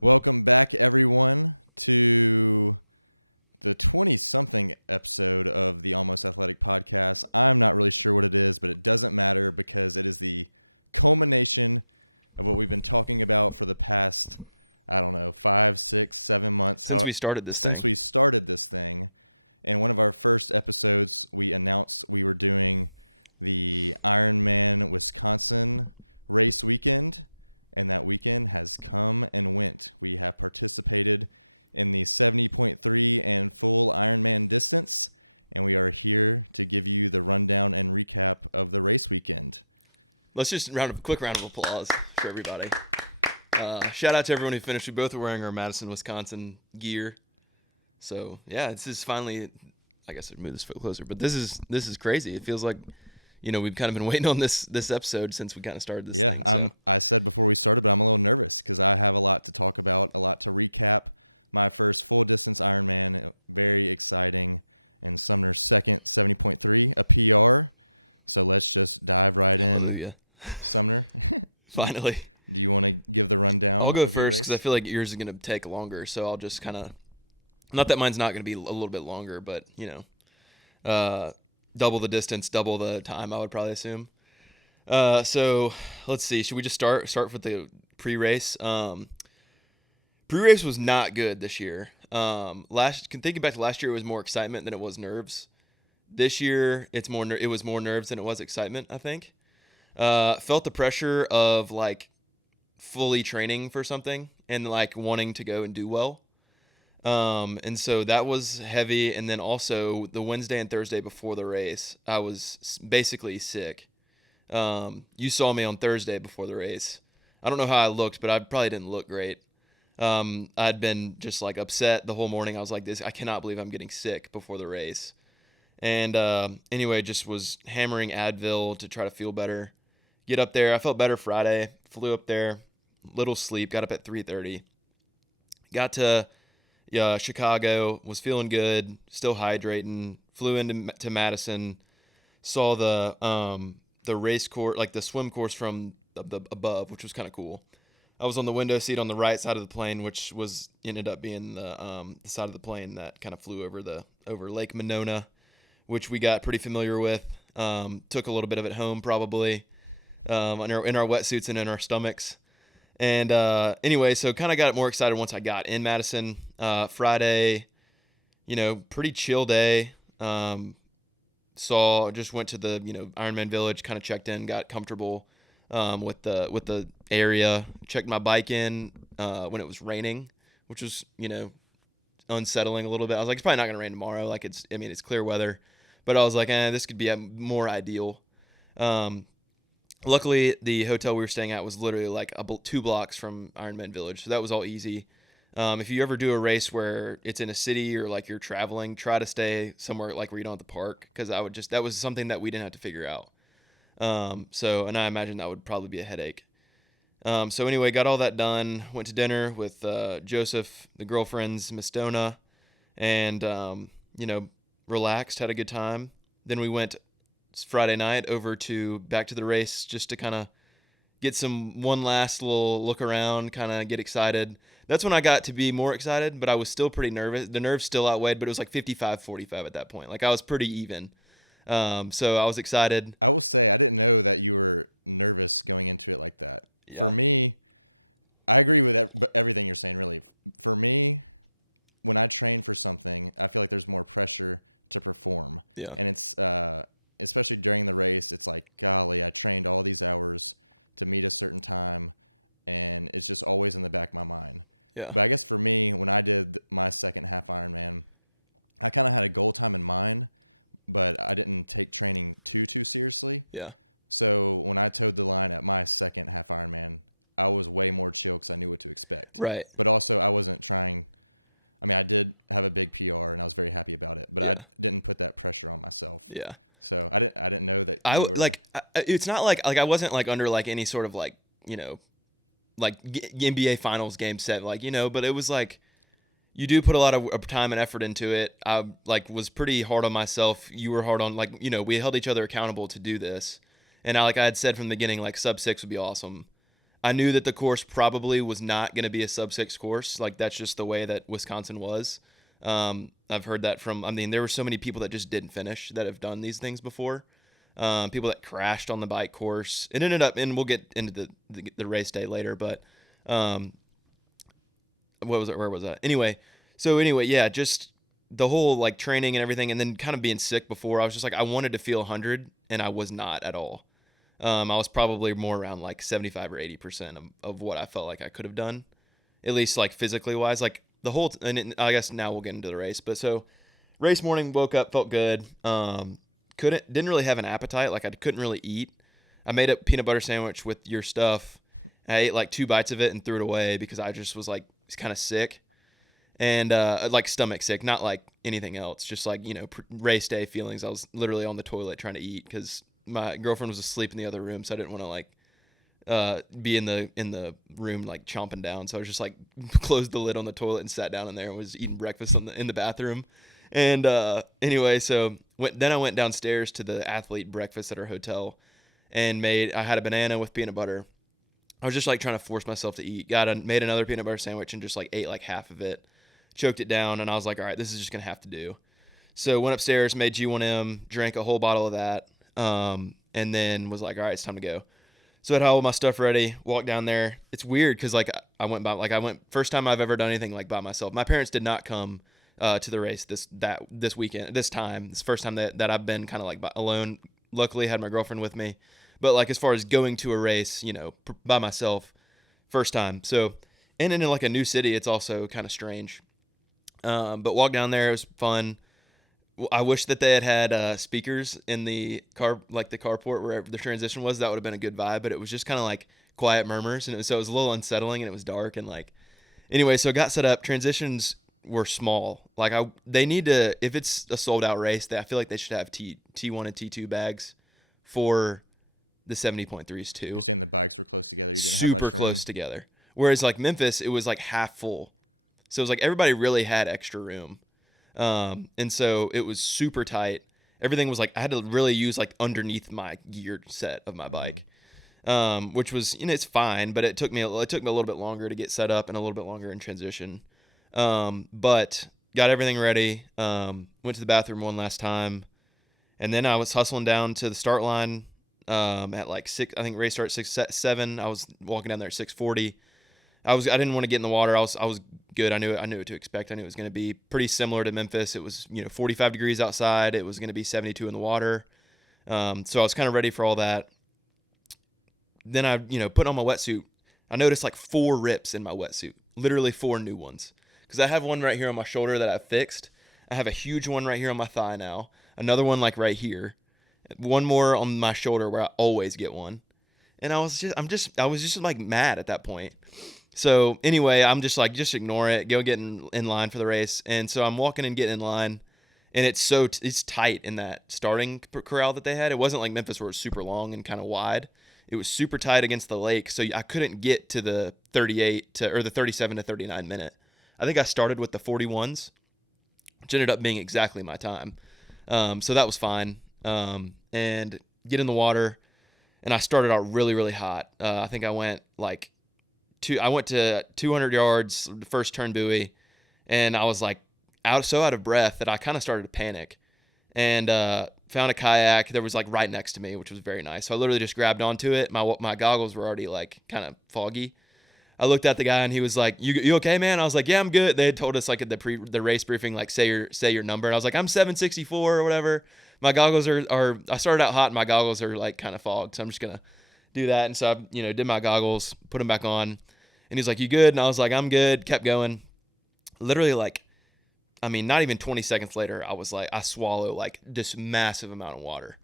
Welcome back, everyone, to the 20-something episode of the Almost Athletic podcast. I'm not really sure what it is, but it doesn't matter because it is the culmination of what we've been talking about for the past, 5, 6, 7 months. Since we started this thing. In one of our first episodes, we announced we were doing the Ironman Wisconsin race weekend. And that weekend has come and went. We have participated in the 70.3 and full Ironman distance, and we are here to give you the rundown and recap of the race weekend. Let's just quick round of applause for everybody. Shout out to everyone who finished. We both were wearing our Madison, Wisconsin gear. So yeah, this is finally. I guess I'd move this foot closer, but this is crazy. It feels like, we've kind of been waiting on this episode since we kind of started this thing. Yeah, I said before we started, but I'm a little nervous because I have a lot to talk about, a lot to recap. My first full-distance Ironman, very exciting, and Sumner's second 70.3, a PR. So let's just dive right in. Hallelujah. Sumner, Finally. Do you want to give the rundown? I'll go of your first race? because I feel like yours is going to take longer, so I'll just kind of – not that mine's not going to be a little bit longer, but, double the distance, double the time, I would probably assume. So let's see. Should we just start with the pre-race? Pre-race was not good this year. Thinking back to last year, it was more excitement than it was nerves. This year, it was more nerves than it was excitement, I think. Felt the pressure of like fully training for something and like wanting to go and do well. And so that was heavy. And then also the Wednesday and Thursday before the race, I was basically sick. You saw me on Thursday before the race. I don't know how I looked, but I probably didn't look great. I'd been just like upset the whole morning. I was like, I cannot believe I'm getting sick before the race. And, anyway, just was hammering Advil to try to feel better. Get up there. I felt better Friday. Flew up there, little sleep, got up at 3:30. Got to Chicago, was feeling good, still hydrating, flew into Madison, saw the race course, like the swim course from the above, which was kind of cool. I was on the window seat on the right side of the plane, which ended up being the side of the plane that kind of flew over Lake Monona, which we got pretty familiar with. Took a little bit of it home probably in our wetsuits and in our stomachs. And anyway, so kind of got more excited once I got in Madison. Friday, pretty chill day. Just went to the Ironman Village, kind of checked in, got comfortable with the area. Checked my bike in when it was raining, which was unsettling a little bit. I was like, it's probably not gonna rain tomorrow. Like it's clear weather, but I was like, this could be more ideal. Luckily, the hotel we were staying at was literally like 2 blocks from Ironman Village, so that was all easy. If you ever do a race where it's in a city or like you're traveling, try to stay somewhere like where you don't have to park, because that was something that we didn't have to figure out. And I imagine that would probably be a headache. So anyway, got all that done, went to dinner with Joseph, the girlfriend's Miss Donna, and relaxed, had a good time. Then we went Friday night back to the race just to kind of get one last little look around, kind of get excited. That's when I got to be more excited, but I was still pretty nervous. The nerves still outweighed, but it was like 55-45 at that point. Like I was pretty even. So I was excited. I will say I didn't know that you were nervous going into it like that. Yeah. For me, I agree with everything you're saying, really. For me, when I train for something, I feel like there's more pressure to perform. Yeah. And it's especially during the race, it's like, golly, I trained all these hours to meet a certain time, and it's just always in the back of my mind. Yeah. But I guess for me, when I did my second half Ironman, I kind of had a goal time in mind, but I didn't take training too seriously. Yeah. So when I towed the line at my second half Ironman, I was way more chill because I knew what to expect. Right. But also I wasn't trying. I mean, I did have a big PR and I was very happy about it, but I didn't put that pressure on myself. Yeah. So I didn't know that it's not like I wasn't like under like any sort of like, like NBA Finals game set, like, but it was like you do put a lot of time and effort into it. I like was pretty hard on myself. You were hard on, like, we held each other accountable to do this. And I had said from the beginning, like, sub 6 would be awesome. I knew that the course probably was not going to be a sub-6 course. Like, that's just the way that Wisconsin was. I've heard that from, I mean, there were so many people that just didn't finish that have done these things before. People that crashed on the bike course. It ended up, and we'll get into the race day later, but what was it? Where was that? Anyway, yeah, just the whole like training and everything, and then kind of being sick before. I was just like, I wanted to feel 100, and I was not at all. I was probably more around like 75 or 80% of what I felt like I could have done, at least like physically wise. Like the whole, I guess now we'll get into the race. But so race morning, woke up, felt good. Didn't really have an appetite. Like I couldn't really eat. I made a peanut butter sandwich with your stuff. I ate like 2 bites of it and threw it away because I just was like kind of sick and like stomach sick, not like anything else. Just like, race day feelings. I was literally on the toilet trying to eat because my girlfriend was asleep in the other room, so I didn't want to like be in the room like chomping down. So I was just like closed the lid on the toilet and sat down in there and was eating breakfast in the bathroom. And anyway, so then I went downstairs to the athlete breakfast at our hotel and I had a banana with peanut butter. I was just like trying to force myself to eat. Made another peanut butter sandwich and just like ate like half of it, choked it down, and I was like, all right, this is just gonna have to do. So went upstairs, made G1M, drank a whole bottle of that. And then was like, all right, it's time to go. So I had all my stuff ready, walked down there. It's weird because like I went first time I've ever done anything like by myself. My parents did not come to the race this weekend, this time. It's the first time that I've been kind of like alone. Luckily had my girlfriend with me, but like as far as going to a race, by myself, first time. So, and in like a new city, it's also kind of strange. But walked down there, it was fun. I wish that they had speakers in the car, like the carport where the transition was. That would have been a good vibe, but it was just kind of like quiet murmurs, and so it was a little unsettling, and it was dark, and like anyway. So I got set up. Transitions were small. Like they need to, if it's a sold out race, I feel like they should have T1 and T2 bags for the 70.3s too. You're saying the bikes were close together. You didn't have much room. Super close together. Whereas like Memphis, it was like half full, so it was like everybody really had extra room. And so it was super tight. Everything was like, I had to really use like underneath my gear set of my bike, which was, it's fine, but it took me a little bit longer to get set up and a little bit longer in transition. But got everything ready. Went to the bathroom one last time, and then I was hustling down to the start line, at like 6, I think race start 6:07. I was walking down there at 6:40. I didn't want to get in the water. I was good. I knew what to expect. I knew it was going to be pretty similar to Memphis. It was 45 degrees outside. It was going to be 72 in the water. So I was kind of ready for all that. Then I put on my wetsuit. I noticed like 4 rips in my wetsuit, literally 4 new ones. Because I have one right here on my shoulder that I fixed. I have a huge one right here on my thigh now. Another one like right here. One more on my shoulder where I always get one. And I was just like mad at that point. So anyway, I'm just like, just ignore it. Go get in line for the race. And so I'm walking and getting in line, and it's tight in that starting corral that they had. It wasn't like Memphis where it's super long and kind of wide. It was super tight against the lake, so I couldn't get to the 37 to 39 minute. I think I started with the 41s, which ended up being exactly my time. So that was fine. And get in the water, and I started out really, really hot. I think I went to 200 yards, the first turn buoy, and I was like out of breath that I kind of started to panic, and found a kayak that was like right next to me, which was very nice. So I literally just grabbed onto it. My goggles were already like kind of foggy. I looked at the guy, and he was like, "You okay, man?" I was like, "Yeah, I'm good." They had told us like at the race briefing, like say your number, and I was like, "I'm 764 or whatever." My goggles are I started out hot, and my goggles are like kind of fogged, so I'm just gonna do that. And so I did my goggles, put them back on. And he's like, "You good?" And I was like, "I'm good." Kept going. Literally, not even 20 seconds later, I was like, I swallow like this massive amount of water.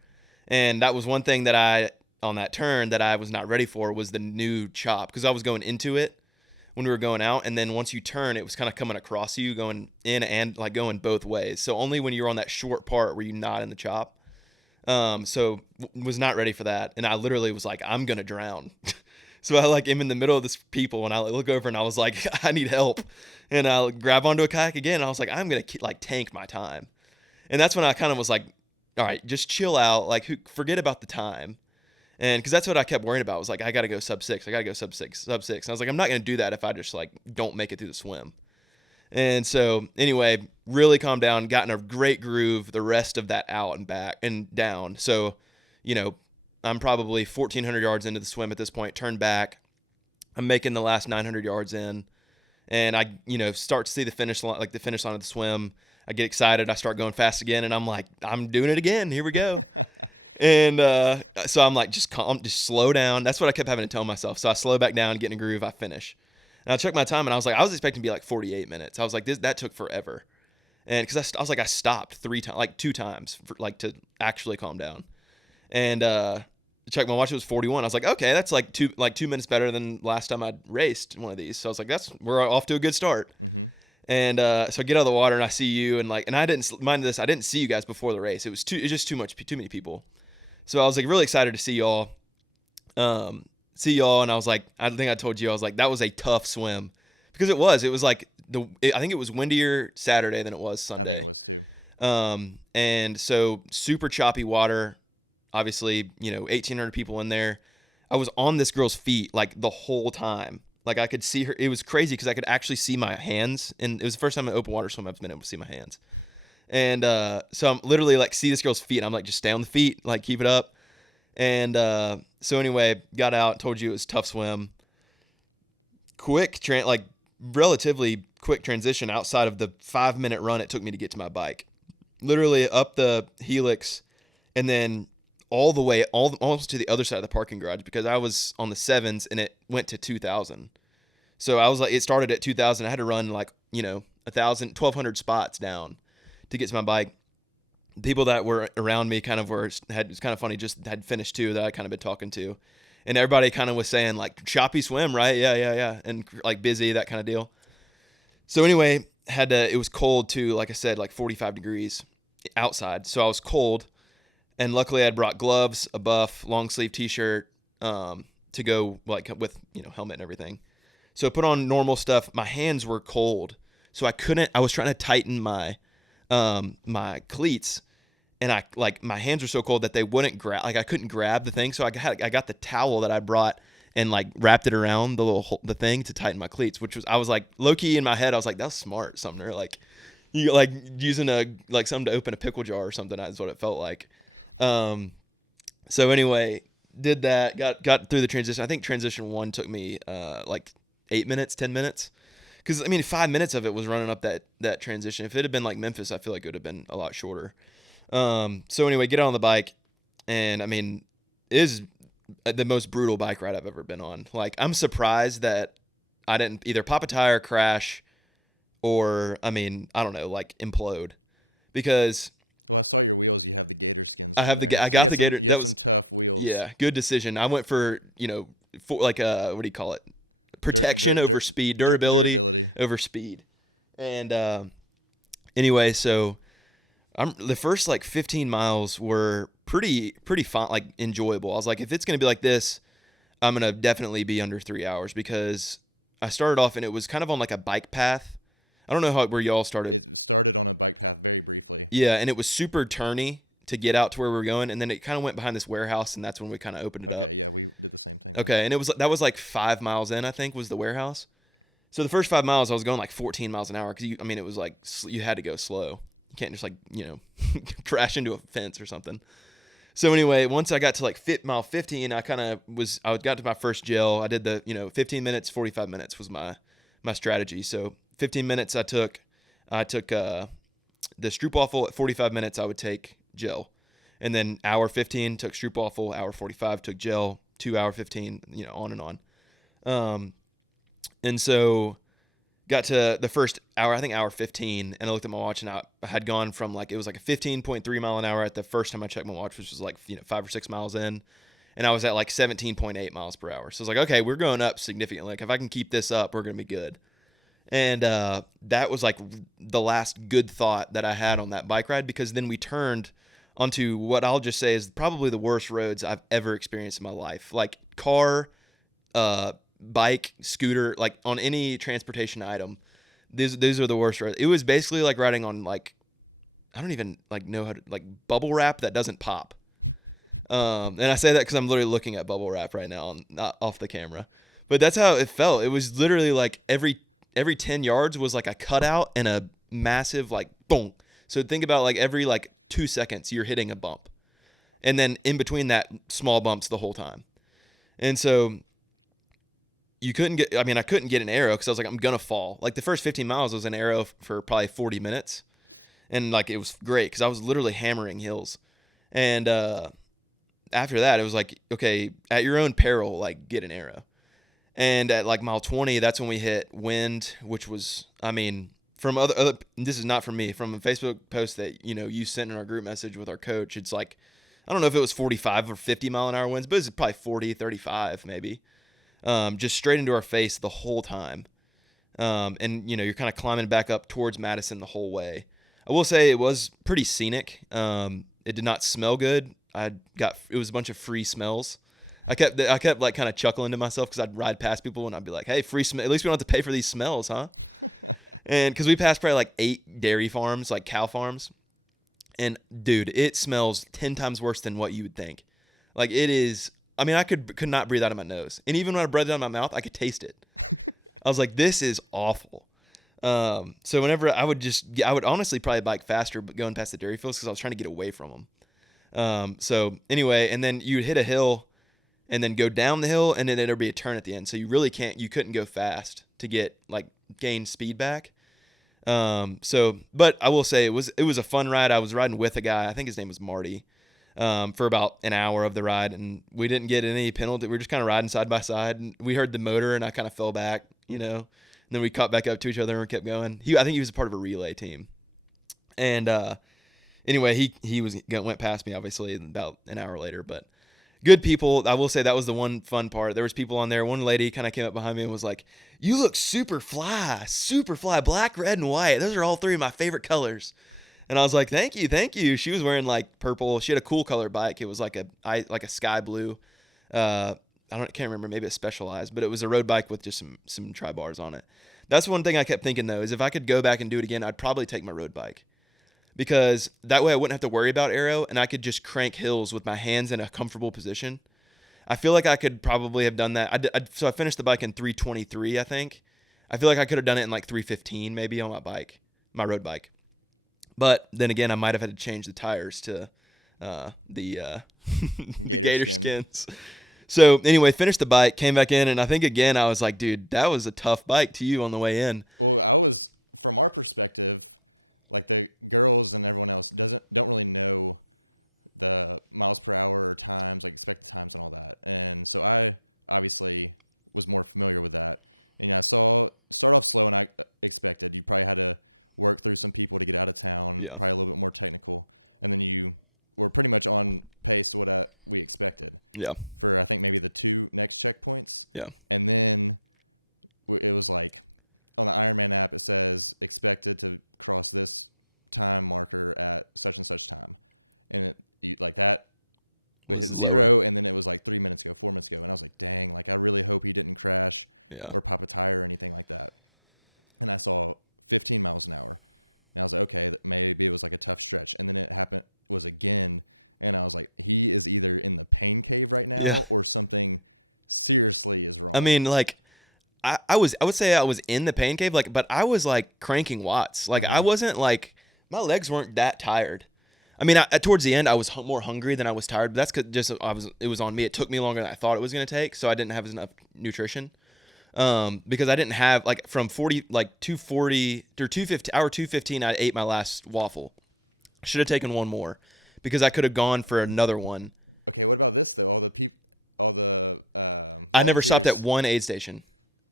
And that was one thing that on that turn that I was not ready for was the new chop, because I was going into it when we were going out. And then once you turn, it was kind of coming across you, going in and like going both ways. So only when you're on that short part were you not in the chop. So was not ready for that. And I literally was like, I'm going to drown. So I am in the middle of this people, and I look over and I was like, I need help. And I grab onto a kayak again, and I was like, I'm going to tank my time. And that's when I kind of was like, all right, just chill out. Forget about the time. And because that's what I kept worrying about, was like, I got to go sub 6. I got to go sub 6, sub 6. And I was like, I'm not going to do that if I just like don't make it through the swim. And so anyway, really calmed down, got in a great groove the rest of that out and back and down. So, you know, I'm probably 1,400 yards into the swim at this point, turned back. I'm making the last 900 yards in. And I, you know, start to see the finish line, like the finish line of the swim. I get excited. I start going fast again, and I'm like, I'm doing it again. Here we go. And so I'm like, just calm, just slow down. That's what I kept having to tell myself. So I slow back down, get in a groove, I finish. And I checked my time, and I was like, I was expecting to be like 48 minutes. I was like, that took forever. And because I was like, I stopped 3 times, like 2 times, for, like to actually calm down. And checked my watch, it was 41. I was like, okay, that's like 2 minutes better than last time I raced one of these. So I was like, we're off to a good start. Mm-hmm. And so I get out of the water and I see you, and I didn't mind this. I didn't see you guys before the race. It was just too many people. So I was like really excited to see y'all. And I was like, I think I told you, I was like, that was a tough swim, because it was like I think it was windier Saturday than it was Sunday. I think it was too. And so super choppy water, obviously, you know, 1,800 people in there. I was on this girl's feet like the whole time. Like I could see her. It was crazy because I could actually see my hands, and it was the first time in open water swim I've been able to see my hands. And so I'm literally like, see this girl's feet, and I'm like, just stay on the feet, like keep it up. And so anyway, got out, told you it was a tough swim. Relatively quick transition outside of the 5-minute run it took me to get to my bike. Literally up the helix, and then all the way almost to the other side of the parking garage, because I was on the 7s and it went to 2,000. So I was like, it started at 2,000. I had to run like, you know, 1,200 spots down to get to my bike. People that were around me it was kind of funny, just had finished too, that I kind of been talking to. And everybody kind of was saying like, choppy swim, right? Yeah. And like busy, that kind of deal. So anyway, it was cold too, like I said, like 45 degrees outside. So I was cold. And luckily I had brought gloves, a buff, long sleeve t-shirt, to go like with, you know, helmet and everything. So I put on normal stuff. My hands were cold. So I was trying to tighten my cleats, and my hands were so cold that they wouldn't grab, like I couldn't grab the thing. So I got the towel that I brought and like wrapped it around the thing to tighten my cleats, I was like low key in my head. I was like, that's smart, Sumner. Like you like using something to open a pickle jar or something. That's what it felt like. So anyway, did that, got through the transition. I think transition 1 took me, like 8 minutes, 10 minutes. Cause I mean, 5 minutes of it was running up that transition. If it had been like Memphis, I feel like it would have been a lot shorter. So anyway, get on the bike, and I mean, it is the most brutal bike ride I've ever been on. Like, I'm surprised that I didn't either pop a tire, crash, or, I mean, I don't know, like implode, because Well, I saw your wheels. You have the gator skins. I have on the there. I So got the gator. You have some tough wheels. Yeah, good decision. I went for, you know, for like what do you call it? Protection over speed, durability over speed. And anyway, so the first like 15 miles were pretty fun, like enjoyable. I was like, if it's gonna be like this, I'm gonna definitely be under 3 hours, because I started off and it was kind of on like a bike path. I don't know where y'all started. It started on a bike path very briefly. Yeah, and it was super turny to get out to where we were going, and then it kind of went behind this warehouse, and that's when we kind of opened it up. Okay, yeah, we did the same thing. Okay, and that was like 5 miles in, I think, was the warehouse. So the first 5 miles, I was going like 14 miles an hour, because it was like you had to go slow. You can't just like, you know, crash into a fence or something. So anyway, once I got to like mile 15, I got to my first gel. I did the, you know, 15 minutes, 45 minutes was my strategy. So 15 minutes I took the Stroopwafel. At 45 minutes I would take gel, and then hour 15 took Stroopwafel, hour 45 took gel, 2 hour 15, you know, on and on. And so got to the first hour, I think hour 15, and I looked at my watch, and I had gone from like, it was like a 15.3 mile an hour at the first time I checked my watch, which was like, you know, 5 or 6 miles in, and I was at like 17.8 miles per hour. So I was like, okay, we're going up significantly. Like if I can keep this up, we're going to be good. And that was like the last good thought that I had on that bike ride, because then we turned onto what I'll just say is probably the worst roads I've ever experienced in my life. Like car, bike, scooter, like on any transportation item, these are the worst roads. It was basically like riding on like, I don't even like know how to, like bubble wrap that doesn't pop. And I say that because I'm literally looking at bubble wrap right now, not off the camera. But that's how it felt. It was literally like every 10 yards was like a cutout and a massive like boom. So think about like every like 2 seconds you're hitting a bump, and then in between that, small bumps the whole time. And so I couldn't get an arrow because I was like, I'm gonna fall. Like the first 15 miles was an arrow for probably 40 minutes, and like it was great because I was literally hammering hills. And after that, it was like, okay, at your own peril, like get an arrow. And at like mile 20, that's when we hit wind, which was, I mean, from other this is not from me, from a Facebook post that, you sent in our group message with our coach. It's like, I don't know if it was 45 or 50 mile an hour winds, but it was probably 40, 35 maybe. Just straight into our face the whole time. And you're kind of climbing back up towards Madison the whole way. I will say it was pretty scenic. It did not smell good. It was a bunch of free smells. I kept like kind of chuckling to myself because I'd ride past people and I'd be like, hey, free smell. At least we don't have to pay for these smells, huh? And because we passed probably like 8 dairy farms, like cow farms. And dude, it smells 10 times worse than what you would think. Like it is, I mean, I could not breathe out of my nose. And even when I breathed out of my mouth, I could taste it. I was like, this is awful. So whenever I would honestly probably bike faster, but going past the dairy fields because I was trying to get away from them. So anyway, and then you would hit a hill and then go down the hill and then there'd be a turn at the end. So you couldn't go fast to gain speed back. But I will say it was a fun ride. I was riding with a guy. I think his name was Marty, for about an hour of the ride, and we didn't get any penalty. We were just kind of riding side by side, and we heard the motor, and I kind of fell back, and then we caught back up to each other and kept going. I think he was a part of a relay team, and anyway, he went past me obviously about an hour later, but good people. I will say that was the one fun part. There was people on there. One lady kind of came up behind me and was like, "You look super fly, black, red, and white. Those are all 3 of my favorite colors." And I was like, thank you. She was wearing like purple. She had a cool color bike. It was like a sky blue. Can't remember, maybe a Specialized, but it was a road bike with just some tri-bars on it. That's one thing I kept thinking though, is if I could go back and do it again, I'd probably take my road bike, because that way I wouldn't have to worry about aero and I could just crank hills with my hands in a comfortable position. I feel like I could probably have done that. So I finished the bike in 3:23, I think. I feel like I could have done it in like 3:15 maybe on my road bike. But then again, I might have had to change the tires to the gator skins. So anyway, finished the bike, came back in, and I think again I was like, dude, that was a tough bike to you on the way in. Well, from our perspective, like the girls and everyone else don't really know the miles per hour or times, like expected times and all that. And so I obviously was more familiar with that. And I saw start off slow, and I expected you probably had to work through some people to get out of town, probably a little bit more technical, and then you were pretty much on pace to what we expected. Yeah. For I think maybe the 2 next checkpoints. Yeah. And then it was like on the Ironman app, it says expected to cross this time marker at such and such time, and it hit 0, and then it was like 3 minutes ago, 4 minutes ago, and I was like, dang, like I really hope he didn't crash or pop a tire or anything like that. And I saw 15 miles an hour. And I was like, okay, maybe it was like a tough stretch. And then it was again. And I was like, he is either in the pain cave right now or something seriously is wrong. I mean, like I would say I was in the pain cave, like, but I was like cranking watts. Like I wasn't like, my legs weren't that tired. I mean, towards the end, I was more hungry than I was tired. But that's it was on me. It took me longer than I thought it was going to take. So I didn't have enough nutrition. Because I didn't have from 240 or 215, I ate my last waffle. Should have taken one more because I could have gone for another one. Okay, what about this though? I never stopped at one aid station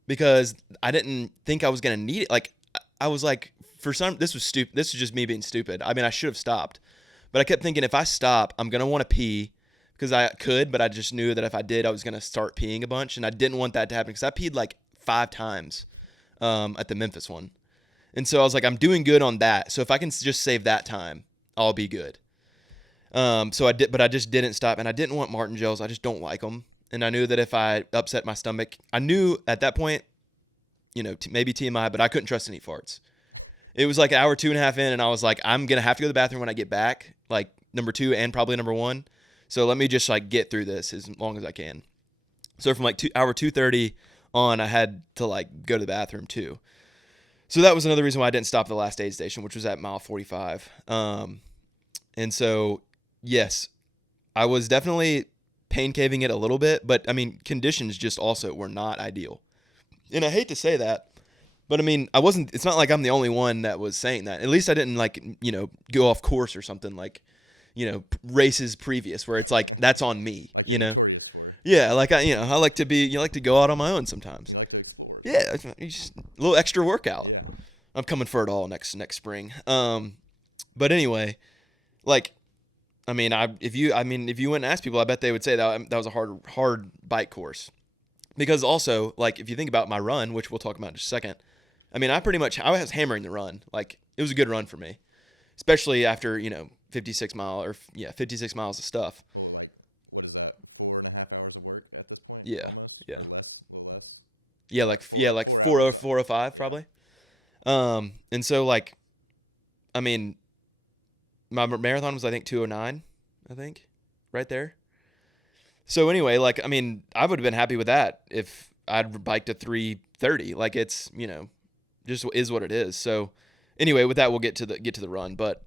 because I didn't think I was gonna need it. Like I was like, this was stupid. This is just me being stupid. I mean, I should have stopped, but I kept thinking if I stop, I'm gonna want to pee. Because I could, but I just knew that if I did, I was going to start peeing a bunch. And I didn't want that to happen because I peed like 5 times at the Memphis one. And so I was like, I'm doing good on that. So if I can just save that time, I'll be good. So I did, but I just didn't stop. And I didn't want Martin gels. I just don't like them. And I knew that if I upset my stomach, I knew at that point, maybe TMI, but I couldn't trust any farts. It was like an hour, 2.5 in, and I was like, I'm going to have to go to the bathroom when I get back, like number 2 and probably number 1. So let me just like get through this as long as I can. So from like hour 2:30 on, I had to like go to the bathroom too. So that was another reason why I didn't stop at the last aid station, which was at mile 45. And so, yes, I was definitely pain caving it a little bit, but I mean, conditions just also were not ideal. And I hate to say that, but I mean, it's not like I'm the only one that was saying that. At least I didn't like, go off course or something like, races previous where it's like, that's on me. Like you're notorious for. Yeah. Like I like to go out on my own sometimes. You like to explore. Yeah. Just a little extra workout. Yeah. I'm coming for it all next spring. But anyway, like, I mean, if you went and asked people, I bet they would say that was a hard bike course. Because also, like, if you think about my run, which we'll talk about in just a second, I mean, I was hammering the run. Like, it was a good run for me, especially after 56 miles of stuff. Well, like, what is that? 4.5 hours of work at this point? Yeah, almost or less, a little less. Yeah, like 4 hours, 4:05 probably. Yeah. And so like, I mean, my marathon was I think 2:09, I think, right there. So anyway, like, I mean, I would have been happy with that if I'd biked a 3:30. Like, it's just is what it is. So anyway, with that we'll get to the run. But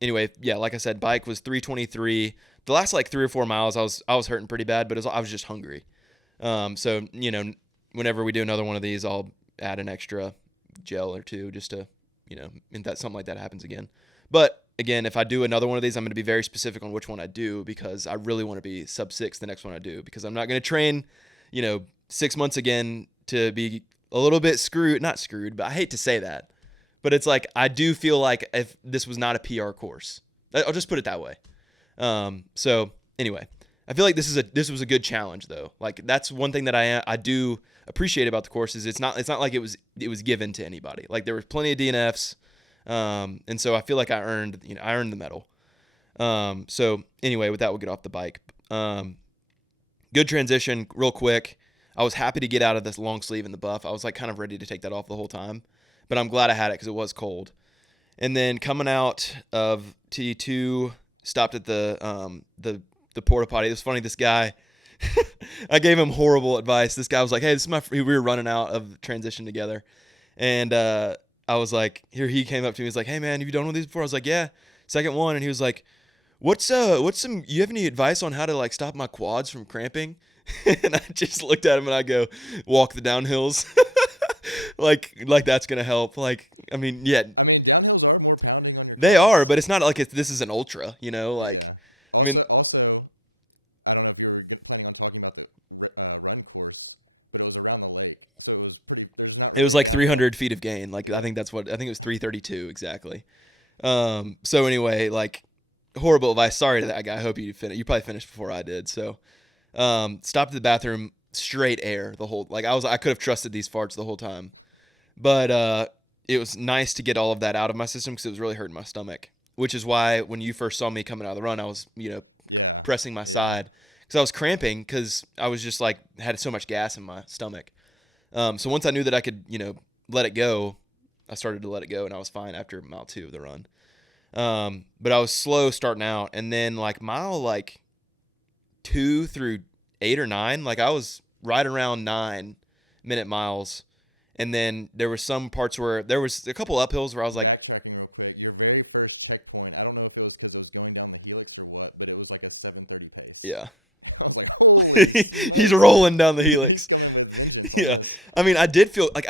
anyway, yeah, like I said, bike was 3:23. The last like 3 or 4 miles, I was hurting pretty bad, but I was just hungry. So whenever we do another one of these, I'll add an extra gel or two just to and that something like that happens again. But again, if I do another one of these, I'm going to be very specific on which one I do because I really want to be sub 6 the next one I do because I'm not going to train 6 months again to be a little bit not screwed, but I hate to say that. But it's like I do feel like if this was not a PR course, I'll just put it that way. So anyway, I feel like this was a good challenge though. Like that's one thing that I do appreciate about the course is it's not like it was given to anybody. Like there were plenty of DNFs, and so I feel like I earned the medal. So anyway, with that we'll get off the bike. Good transition, real quick. I was happy to get out of this long sleeve and the buff. I was like kind of ready to take that off the whole time, but I'm glad I had it because it was cold. And then coming out of T2, stopped at the porta potty. It was funny. This guy, I gave him horrible advice. This guy was like, "Hey, this is we were running out of transition together," and I was like, "Here." He came up to me. He was like, "Hey, man, have you done one of these before?" I was like, "Yeah, second one." And he was like, "What's some? You have any advice on how to like stop my quads from cramping?" And I just looked at him and I go, "Walk the downhills." like that's gonna help. Like, I mean, yeah. I mean, downhills are more pounding on your quads. They are, but it's not like this is an ultra, Like, yeah. Also, I don't know if you were planning on talking about the run course, but it was around the lake, so it was pretty. There's not really. It was like downhill. 300 feet of gain. Like yeah. I think it was 332 exactly. So anyway, like horrible advice. Sorry to that guy. I hope you finished. You probably finished before I did. So, stopped at the bathroom. Straight air the whole. Like I could have trusted these farts the whole time, but it was nice to get all of that out of my system because it was really hurting my stomach. Which is why when you first saw me coming out of the run, I was pressing my side because I was cramping because I was just like had so much gas in my stomach. So once I knew that I could let it go, I started to let it go and I was fine after mile 2 of the run. But I was slow starting out and then like mile 2 through 8 or 9, like I was right around 9-minute miles. And then there were some parts where there was a couple uphills where I was like... Backtracking real quick, your very first checkpoint, I don't know if it was because it was going down the helix or what, but it was like a 7:30 pace. Yeah. I was like, holy smokes. He's rolling down the helix. He's coming with vengeance on this. I mean, I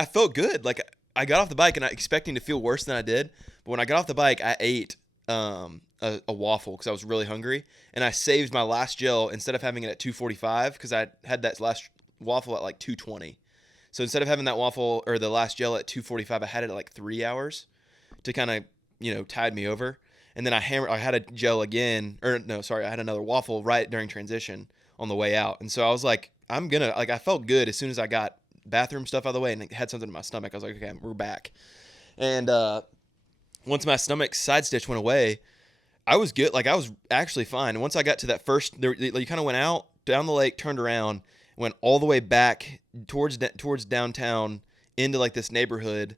felt good. Like, I got off the bike and I expecting to feel worse than I did. But when I got off the bike, I ate a waffle because I was really hungry. And I saved my last gel instead of having it at 2:45 because I had that last waffle at like 2:20. So instead of having that waffle or the last gel at 2:45, I had it at like 3 hours to kind of, tide me over. And then I had a gel again, I had another waffle right during transition on the way out. And so I was like, I felt good as soon as I got bathroom stuff out of the way and had something in my stomach. I was like, okay, we're back. And once my stomach side stitch went away, I was good. Like I was actually fine. And once I got to that first, you kind of went out down the lake, turned around, went all the way back towards downtown into like this neighborhood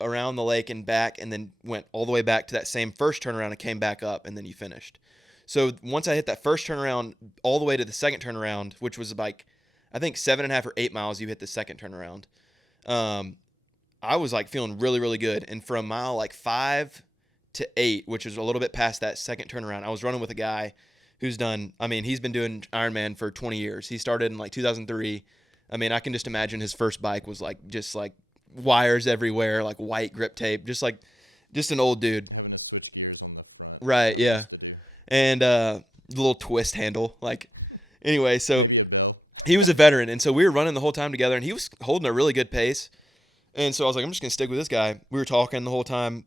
around the lake and back, and then went all the way back to that same first turnaround and came back up, and then you finished. So once I hit that first turnaround all the way to the second turnaround, which was like, I think 7.5 or 8 miles, you hit the second turnaround. I was like feeling really, really good. And from mile like 5 to 8, which was a little bit past that second turnaround, I was running with a guy who's he's been doing Ironman for 20 years. He started in like 2003. I mean, I can just imagine his first bike was like just like wires everywhere, like white grip tape, just an old dude. Having to switch gears on the front. Right, how they yeah. used to do. And the little twist handle. Like, anyway, so. Maybe a bell. He was a veteran. And so we were running the whole time together, and he was holding a really good pace. And so I was like, I'm just going to stick with this guy. We were talking the whole time.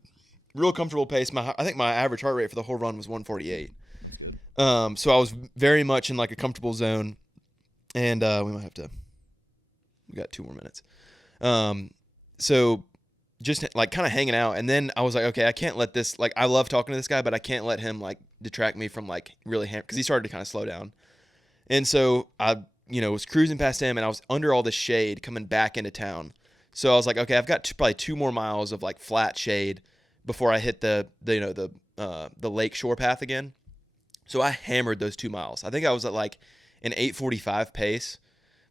Real comfortable pace. I think my average heart rate for the whole run was 148. That's good. So I was very much in like a comfortable zone. And we got 2 more minutes. So just like kind of hanging out. And then I was like, okay, I can't let this, like, I love talking to this guy, but I can't let him like detract me from like really because he started to kind of slow down. And so I, was cruising past him, and I was under all this shade coming back into town. So I was like, okay, I've got probably 2 more miles of like flat shade before I hit the lake shore path again. So I hammered those 2 miles. I think I was at like an 8:45 pace,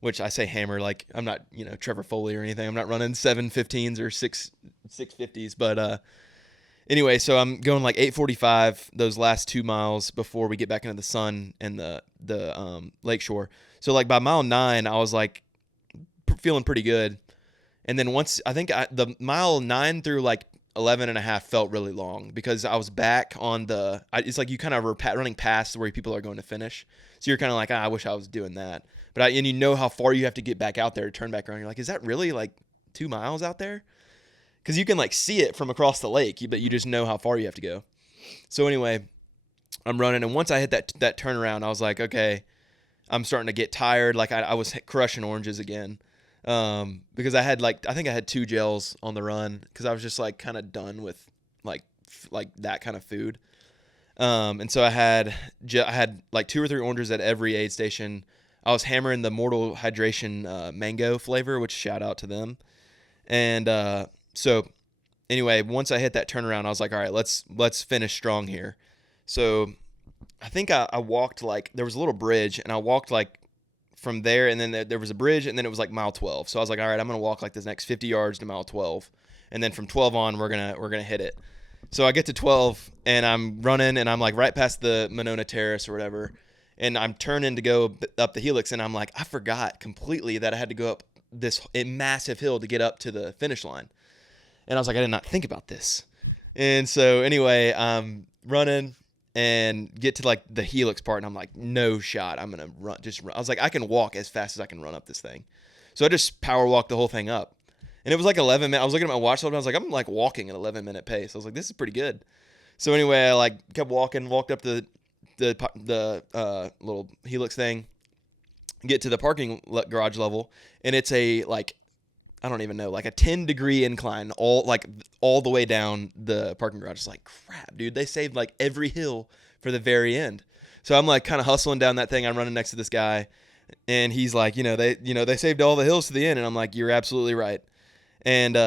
which I say hammer, like I'm not, Trevor Foley or anything. I'm not running 7:15s or 6:50s. But anyway, so I'm going like 8:45 those last 2 miles before we get back into the sun and the lake shore. So like by mile 9, I was like feeling pretty good. And then once I think the mile 9 through like 11 and a half felt really long because I was back on it's like you kind of were running past where people are going to finish. So you're kind of like, I wish I was doing that. But and you know how far you have to get back out there to turn back around. You're like, is that really like 2 miles out there? Because you can like see it from across the lake, but you just know how far you have to go. So anyway, I'm running, and once I hit that turnaround, I was like, okay, I'm starting to get tired. Like I was crushing oranges again. Because I think I had 2 gels on the run because I was just like kind of done with like that kind of food. And so I had like 2 or 3 oranges at every aid station. I was hammering the Mortal Hydration mango flavor, which shout out to them. And so anyway, once I hit that turnaround, I was like, all right, let's finish strong here. So I think I walked like there was a little bridge, and I walked like from there, and then there was a bridge, and then it was like mile 12. So I was like, all right, I'm gonna walk like this next 50 yards to mile 12, and then from 12 on, we're gonna hit it. So I get to 12, and I'm running, and I'm like right past the Monona Terrace or whatever, and I'm turning to go up the helix, and I'm like, I forgot completely that I had to go up this massive hill to get up to the finish line, and I was like, I did not think about this, and so anyway, I'm running and get to like the helix part, and I'm like, no shot, I'm gonna run. I was like, I can walk as fast as I can run up this thing. So I just power walked the whole thing up, and it was like 11 minutes. I was looking at my watch, and I was like, I'm like walking at 11-minute pace. I was like, this is pretty good. So anyway, I like kept walked up the little helix thing, get to the parking garage level, and it's a like, I don't even know, like a 10-degree incline all the way down the parking garage. It's like, crap, dude, they saved like every hill for the very end. So I'm like kind of hustling down that thing. I'm running next to this guy, and he's like, they saved all the hills to the end. And I'm like, you're absolutely right. And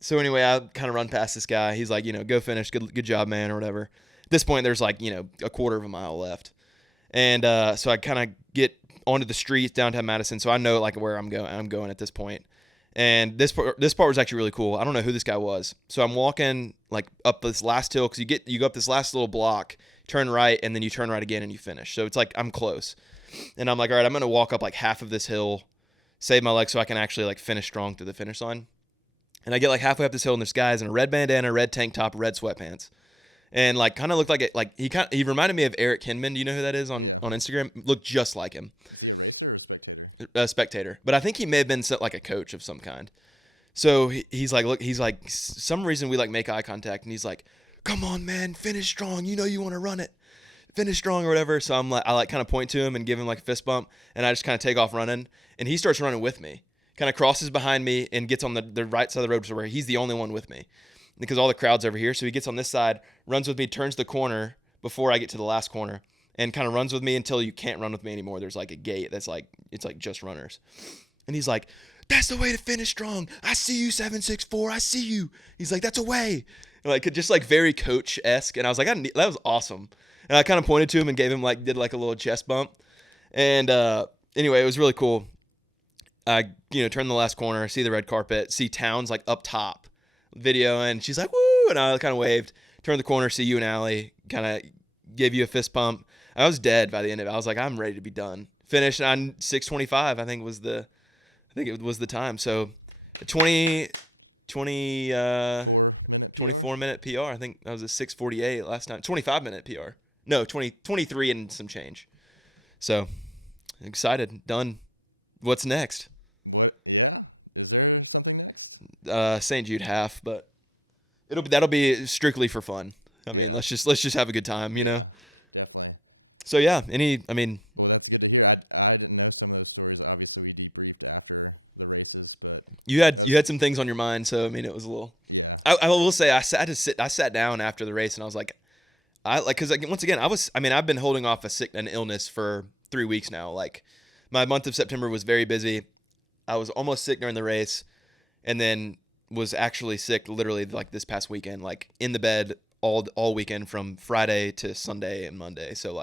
so anyway, I kind of run past this guy. He's like, go finish. Good job, man, or whatever. At this point, there's like, a quarter of a mile left. And so I kind of get onto the streets downtown Madison. So I know like where I'm going at this point. And this part was actually really cool. I don't know who this guy was. So I'm walking like up this last hill because you go up this last little block, turn right, and then you turn right again and you finish. So it's like I'm close. And I'm like, all right, I'm going to walk up like half of this hill, save my legs so I can actually like finish strong through the finish line. And I get like halfway up this hill, and there's guys in a red bandana, red tank top, red sweatpants. And like kind of looked like it, like he reminded me of Eric Hinman. Do you know who that is on Instagram? Looked just like him. Is he a racer or a spectator? A spectator, but I think he may have been like a coach of some kind. So he's like, some reason we like make eye contact, and he's like, "Come on, man, finish strong. You know you want to run it, finish strong or whatever." So I like kind of point to him and give him like a fist bump, and I just kind of take off running, and he starts running with me, kind of crosses behind me and gets on the right side of the road where he's the only one with me. Because all the crowd's over here. So he gets on this side, runs with me, turns the corner before I get to the last corner, and kind of runs with me until you can't run with me anymore. There's like a gate that's like, it's like just runners. And he's like, "That's the way to finish strong. I see you, 764. I see you." He's like, "That's a way." And like, just like very coach-esque. And I was like, that was awesome. And I kind of pointed to him and gave him did a little chest bump. And anyway, it was really cool. I turn the last corner, see the red carpet, see Towns up top, video, and she's like, "Woo!" And I kind of waved. Turn the corner, see you and Allie, kind of gave you a fist pump. I was dead by the end of it. I was like, I'm ready to be done. Finished on 6:25. I think it was the time. So 4-minute PR. 24-minute PR. I think that was a 6:48 last time. 25-minute PR. No, 23 and some change. So excited. Done. What's next? What? Yeah. Is there something next? St. Jude half, but that'll be strictly for fun. I mean, let's just have a good time, you know. Definitely. So yeah, well, that's good to hear. I didn't know some of those stories. Obviously, we debriefed after the races, but you had some things on your mind, so it was a little. Yeah. I will say I sat down after the race and I was like, because once again I've been holding off an illness for 3 weeks now. Like my month of September was very busy. I was almost sick during the race, and then was actually sick literally this past weekend, in the bed all weekend from Friday to Sunday and Monday. So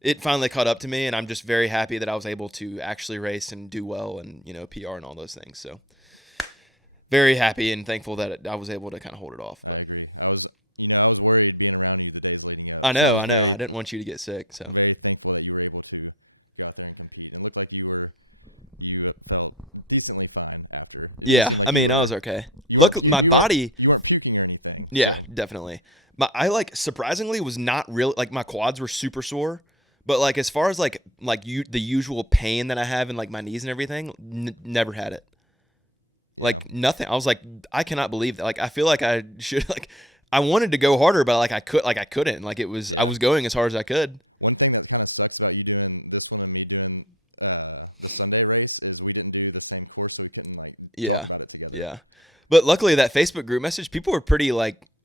it finally caught up to me, and I'm just very happy that I was able to actually race and do well and PR and all those things. So very happy and thankful that I was able to kind of hold it off. I agree. I was worried being around you the days leading up. I know. I didn't want you to get sick. So very thankful that you were able to go out there and compete. And it looked like you felt decently fine after. It didn't seem like I was okay. You weren't puking or anything. Yeah, so. Definitely. I surprisingly was not really my quads were super sore, but as far as the usual pain that I have in my knees and everything, never had it. Yeah. Nothing. I was like, I cannot believe that. I feel like I should I wanted to go harder, but I couldn't. I was going as hard as I could. One thing that kind of sucks about you doing this one and me doing the Sunday race is we didn't do the same course, so we couldn't talk about it together. Yeah. But luckily that Facebook group message, people were pretty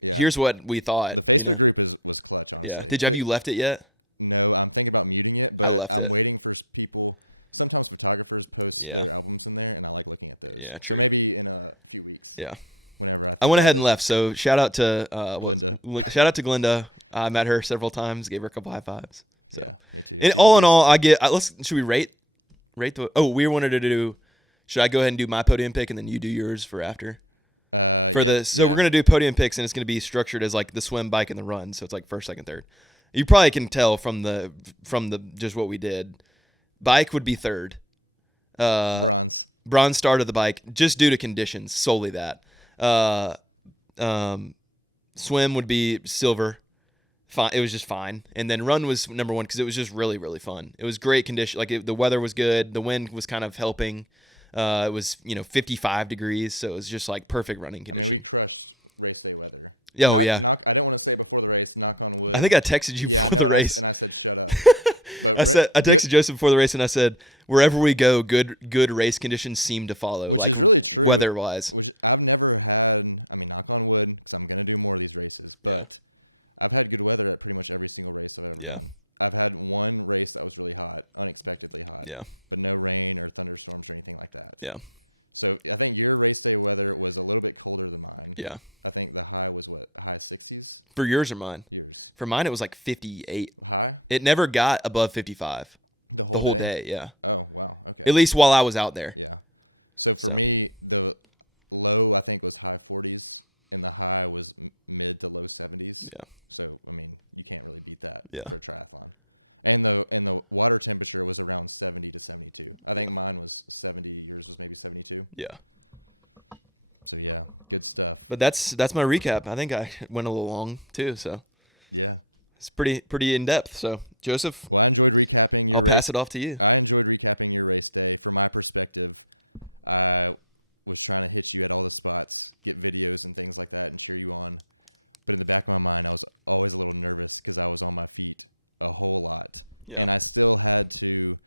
here's what we thought. The Facebook group was clutch, honestly. Yeah. Have you left it yet? No, I'm thinking about muting it, but I'm waiting for people. Sometimes photographers post their albums in there, and I like looking at those. Yeah, so maybe in a few weeks. Yeah. Whenever I went ahead and left. So shout out to Glinda. Shout out to Glinda. I met her several times, gave her a couple high fives. So. Yeah, me too. And all in all, should we rate we wanted to do, should I go ahead and do my podium pick and then you do yours for after? We're going to do podium picks, and it's going to be structured as the swim, bike, and the run. So it's first, second, third. You probably can tell from the just what we did. Bike would be third. Bronze start of the bike, just due to conditions, solely that. Swim would be silver. Fine, it was just fine. And then run was number one because it was just really, really fun. It was great condition. The weather was good. The wind was kind of helping. It was 55 degrees, so it was just perfect running condition. I mean, we crushed race day weather. Yeah, I didn't want to say before the race. Knock on wood. I think I texted you. Yeah, before the race. And I said shut up. But I texted Joseph before the race, and I said, wherever we go, good race conditions seem to follow. Which is really true. Weather-wise. Which I've never had, knock on wood, because I'm going to do more of these races, but I've had good weather at pretty much every single race I've ever done. I've had one race that was really hot, unexpectedly hot, but no rain or thunderstorms or anything like that. Yeah. So I think your race day weather was a little bit colder than mine. Yeah. I think the high was high 60s? For yours or mine? Yours. For mine, it was 58. High? It never got above 55. The whole day? Yeah. Oh, wow. Okay. At least while I was out there. Yeah. So for me, the low, I think, was high 40s, and the high was mid to low 70s. Yeah. So, you can't really beat that for a triathlon. And the water temperature was around 70 to 72. I think mine was 70. Yours was maybe 72. Yeah. So yeah, good stuff. But that's my recap. I think I went a little long too. So yeah, it's pretty in depth. So Joseph, well, I enjoyed recapping your race. I'll pass it off to you. I enjoyed recapping your race day. From my perspective, I was trying to hit you at all the spots, get videos and things like that, and cheer you on. But in the back of my mind, I was always a little nervous because I was on my feet a whole lot. Yeah. And I still had to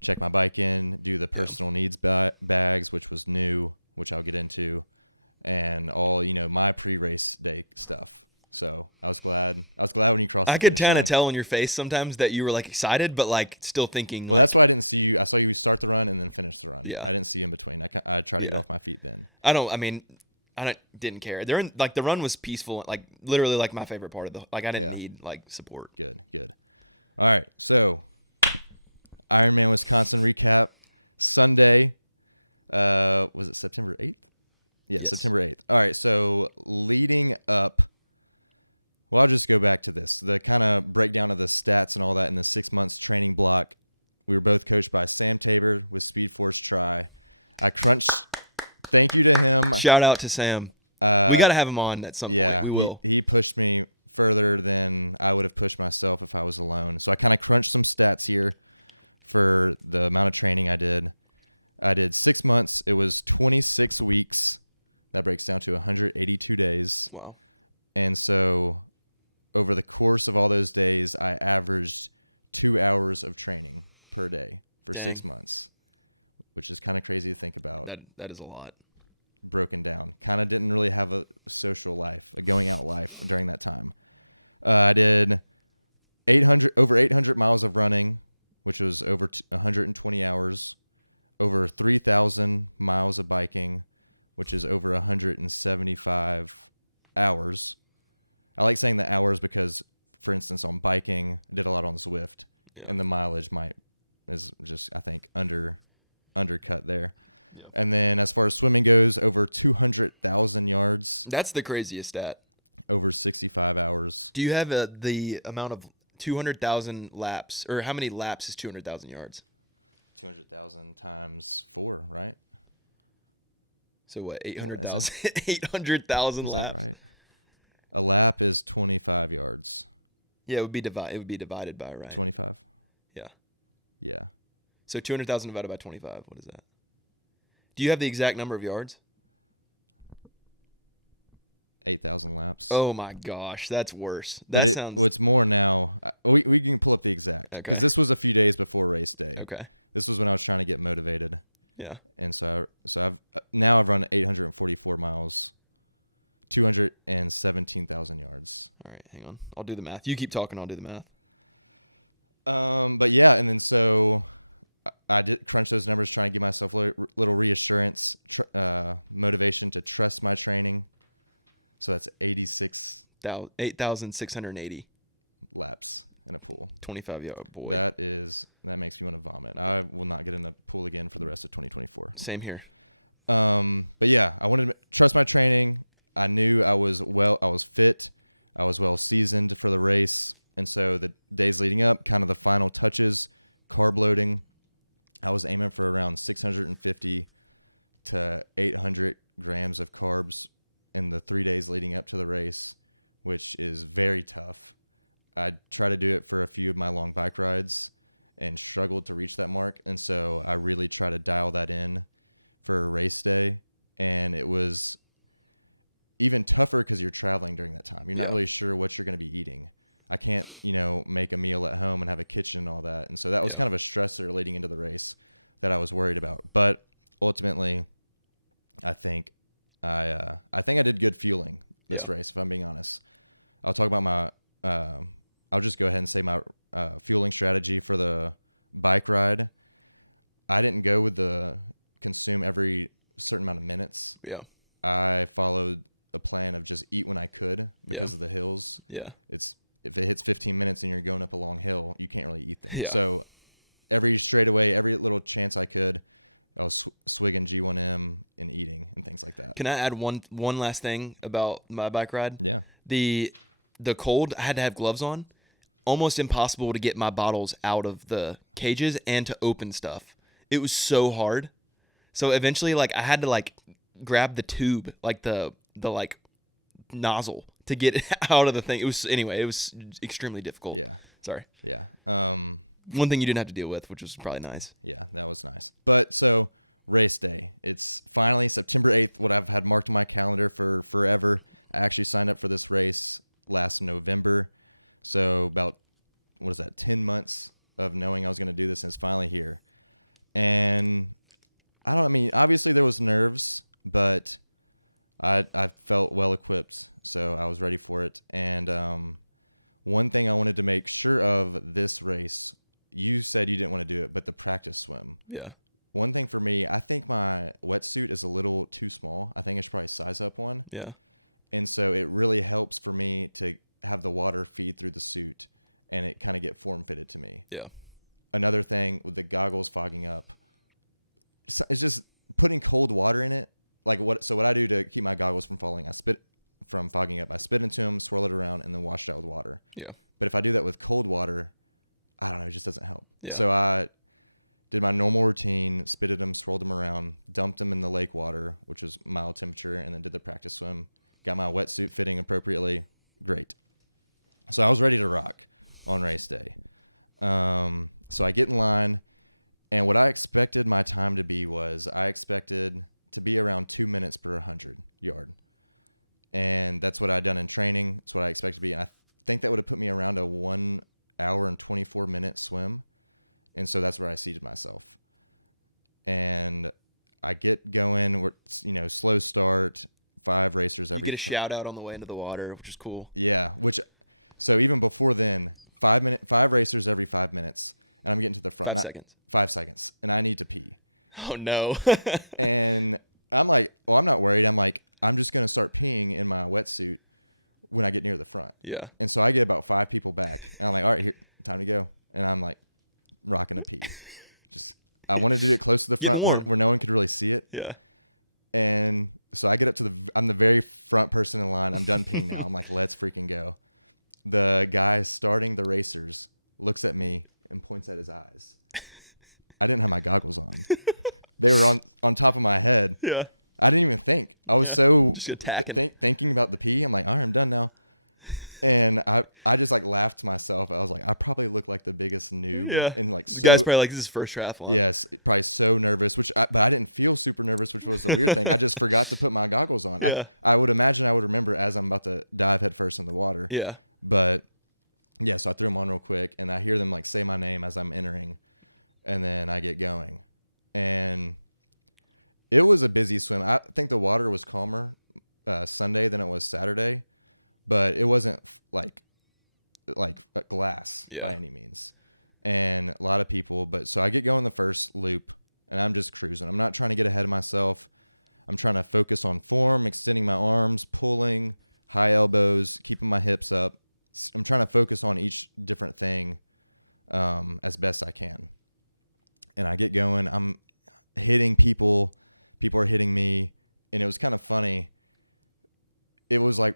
check my bike in, do the personal needs bags, which was new, which I'll get into, and all, my pre-race day stuff. So I was glad when you crossed the finish line. I could kind of tell in your face sometimes that you were excited, but still thinking. Well, that's why I didn't see you. I saw you start the run and then finish the run. Yeah. I didn't see you in between. I tried to get off my feet then. I didn't care. The run was peaceful, like literally like my favorite part of the like I didn't Yeah. need like support. Good. All right, so Ironman Wisconsin recap Sunday. Was it September 8th? Yeah, Yes. September 8th. All right, so leading up, well, I'll just go back to this. The kind of breakdown of the stats and all that in the 6 months training block. We were both coached by Sam Tabor with Speed Force Tri. I crunched. Thank you to him. Shout out to Sam. We got to have him on at some point. Yeah, We will. He pushed me further than I would have pushed myself if I was alone. So I kind of crunched some stats here for the amount of training I did. I did 6 months. It was 26 weeks. That breaks down to 182 days. Wow. And so over the course of all those days, I averaged 2 hours of training per day for Dang. 6 months, which is kind of crazy to think about. That is a lot. Broken down. Kind of didn't really have a social life, a going out life during that time. I did over 800 miles of running, which was over 120 hours, over 3,000 miles of biking, which is over 175 hours. I like saying the hours because, for instance, on biking, I did a lot on Zwift, and the mileage is just, I think, undercut there. Yeah. And then as far as swimming goes, over 200,000 yards. That's the craziest stat. Over 65 hours. Do you have the amount of 200,000 laps, or how many laps is 200,000 yards? 200,000 times 4, right? So what, 800,000 800,000 laps? Is that right? A lap is 25 yards. Yeah, it would be divided by, right? 25? Yeah. Yeah. So 200,000 divided by 25, what is that? Do you have the exact number of yards? 8,000 laps. Oh my gosh, that's worse. That sounds. Well, it's more now. We can pull up the exact because this was a few days before race day. Okay. This was when I was trying to get motivated. Yeah. And so I've run 844 miles, 217,000 yards. All right, hang on. I'll do the math. You keep talking. I'll do the math. But yeah, and then so I did crunch those numbers, trying to give myself a little reassurance, motivation to trust my training. So that's 8,680 laps in a pool. 25-yard boy. That makes me want to vomit. I will not get in the pool again for the rest of 2024. Same here. But yeah, I wanted to trust my training. I knew I was fit. I was well seasoned for the race. And so the days leading up, kind of the final touches, carb loading, I was aiming for around 650 to 800 grams of carbs in the 3 days leading up to the race, which is very tough. I tried to do it for a few of my long bike rides and struggled to reach that mark. And so I really try to dial that in for a race day. And it was even tougher because you're traveling during that time. You're not really sure what you're going to be eating. I can't, make a meal at home and have a kitchen and all that. And so that was kind of a stressor leading into the race that I was worried about. But ultimately, I think I did good fueling this race, if I'm being honest. I'll talk about I'll just go ahead and say my fueling strategy for the bike ride. I didn't go with the consume every certain amount of minutes. Yeah. I followed a plan of just eat when I could because of the hills. Yeah. If it hits 15 minutes and you're going up a long hill, you can't really eat them. Yeah. So every straightaway, every little chance I could, I was swigging G1M and eating and things like that. Can I add one last thing about my bike ride? Yeah. The cold, I had to have gloves on. Almost impossible to get my bottles out of the cages and to open stuff. It was so hard. So eventually, I had to grab the tube, the nozzle to get it out of the thing. It was extremely difficult. Yeah. Sorry. Yeah. One thing you didn't have to deal with, which was probably nice. Yeah, that was nice. But so race day, it's finally September 8th, what I've had marked on my calendar for forever. I actually signed up for this race last November. So about, 10 months of knowing I was going to do this, and it's finally here. And obviously there was nerves, but I felt well equipped, so I was ready for it. And one thing I wanted to make sure of this race, you said you didn't want to do it, but the practice swim. Yeah. one thing for me, I think my wetsuit is a little too small. I think I should probably size up one. Yeah. And so it really helps for me to have the water feed through the suit and it kind of get form fitted to me. Yeah. Another thing with the goggles fogging up, it's just putting cold water in it. So what I do to keep my goggles from fogging up, I spit into them, swirl it around, and then wash it out with water. Yeah. But if I do that with cold water, I don't know, it just doesn't help. Yeah. So I did my normal routine, spitted them, swirled them around, dumped them in the lake water, which was mild temperature, and then did the practice swim. Got my wetsuit fitting appropriately. Great. So I was ready to rock on race day. So I get in line, and what I expected my time to be was I expected to be around 2 minutes per 100 yard. And that's what I'd done in training. That's what I expected to be. And I think that would have put me around a 1 hour and 24 minute swim. And so that's where I seated myself. And I get going, slow start, 5 racers every. You get a shout out on the way into the water, which is cool. Yeah, so even before then, 5 racers every 5 minutes, and I'm getting to the front. 5 seconds. 5 seconds, and I need to pee. Oh no. And I'm like, well, I'm not worried. I'm like, I'm just gonna start peeing in my wetsuit when I get near the front. Yeah. And so I get about 5 people back, and I'm like, all right, here, time to go. And I'm like, rocking a pee. I wanted to do it close to the front where no one could really see it. Yeah. And so I get up I'm the very front person in line. I'm done peeing now. I'm like, let's freaking go. The guy starting the racers looks at me and points at his eyes. I didn't have my goggles on. They were on top of my head. Yeah. I didn't even think. I was so thinking about the pee. I'm like, all right, I'm done now. And I just like laughed to myself. I was like, I probably look like the biggest noob. Yeah. And like, the guy's probably like, this is his first triathlon. Yes, probably so nervous. But I didn't feel super nervous, which was the weird thing. I just forgot to put my goggles on. Yeah. I would imagine I would remember as I'm about to dive headfirst in the water. Yeah. But yeah, so I threw them on real quick, and I hear them like say my name as I'm entering, and then I get going, and it was a busy swim. I think the water was calmer Sunday than it was Saturday, but it wasn't like a glass by any means, and a lot of people. But so I get going the first loop, and I'm just cruising. I'm not trying to get ahead of myself. I'm trying to focus on form, extending my arms, pulling, high elbows, keeping my hips up. I'm trying to focus on each different thing as best I can. And I get going. I'm hitting people. People are hitting me. And it was kind of funny. It was like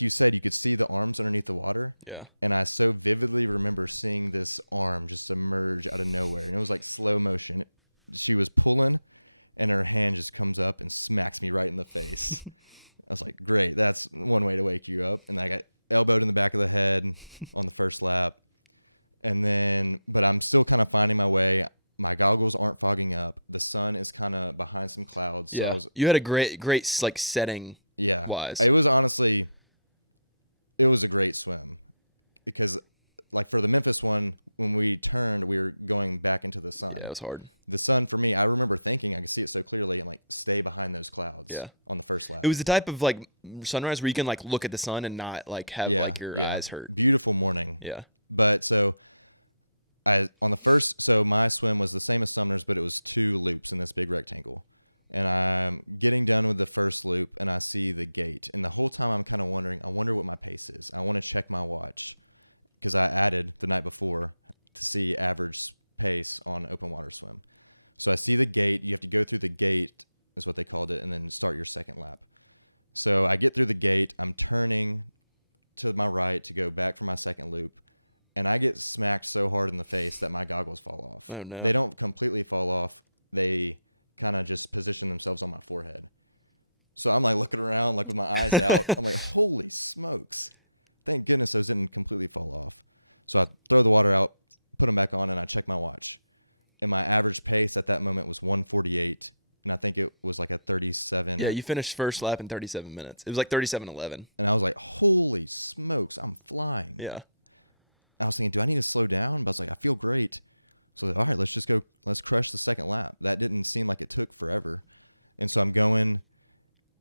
you said, you could see the arms underneath the water. Yeah. And I so vividly remember seeing this arm just emerge out of nowhere. And it was like slow motion. She was pulling, and her hand just comes up and smacks me right in the face. I was like, great. That's one way to wake you up. And I got elbowed in the back of the head on the first lap. And then, but I'm still kind of finding my way. My goggles aren't fogging up. The sun is kind of behind some clouds. Yeah. So You had a great like setting. Yeah. Wise. It was honestly, it was a great swim because like for the Memphis one, when we turned, we were going back into the sun. Yeah, it was hard. The sun for me, I remember thinking, I could see it so clearly. I'm like, stay behind those clouds on the first lap. It was the type of like sunrise where you can like look at the sun and not like have like your eyes hurt. Beautiful morning. Yeah. But so my swim was the same as Sumner's, but it was 2 loops in this big rectangle. And I'm getting done with the first loop and I see the gate. And the whole time I'm kind of wondering, I wonder what my pace is. I want to check my watch because I added the night before to see average pace on open water swim. So I see the gate. You have to go through the gate is what they called it, and then start your second lap. So I get through the gate. I'm turning to my right to go back for my second loop, and I get smacked so hard in the face that my goggles fall off. Oh, no. They don't completely fall off. They kind of just position themselves on my forehead. So I'm like looking around like with my eyes out. I'm like, holy smokes. Thank goodness those didn't completely fall off. So I throw the water out, put them back on, and I check my watch. And my average pace at that moment was 1:48, and I think it was like a 37. Yeah, you finished first lap in 37 minutes. It was like 37:11. And I was like, holy smokes, I'm flying. Yeah. I was thinking, do I need to slow down? But I was like, I feel great. So I was like, all right, let's just go. Let's crush the second lap. That didn't seem like it took forever. And so I'm going,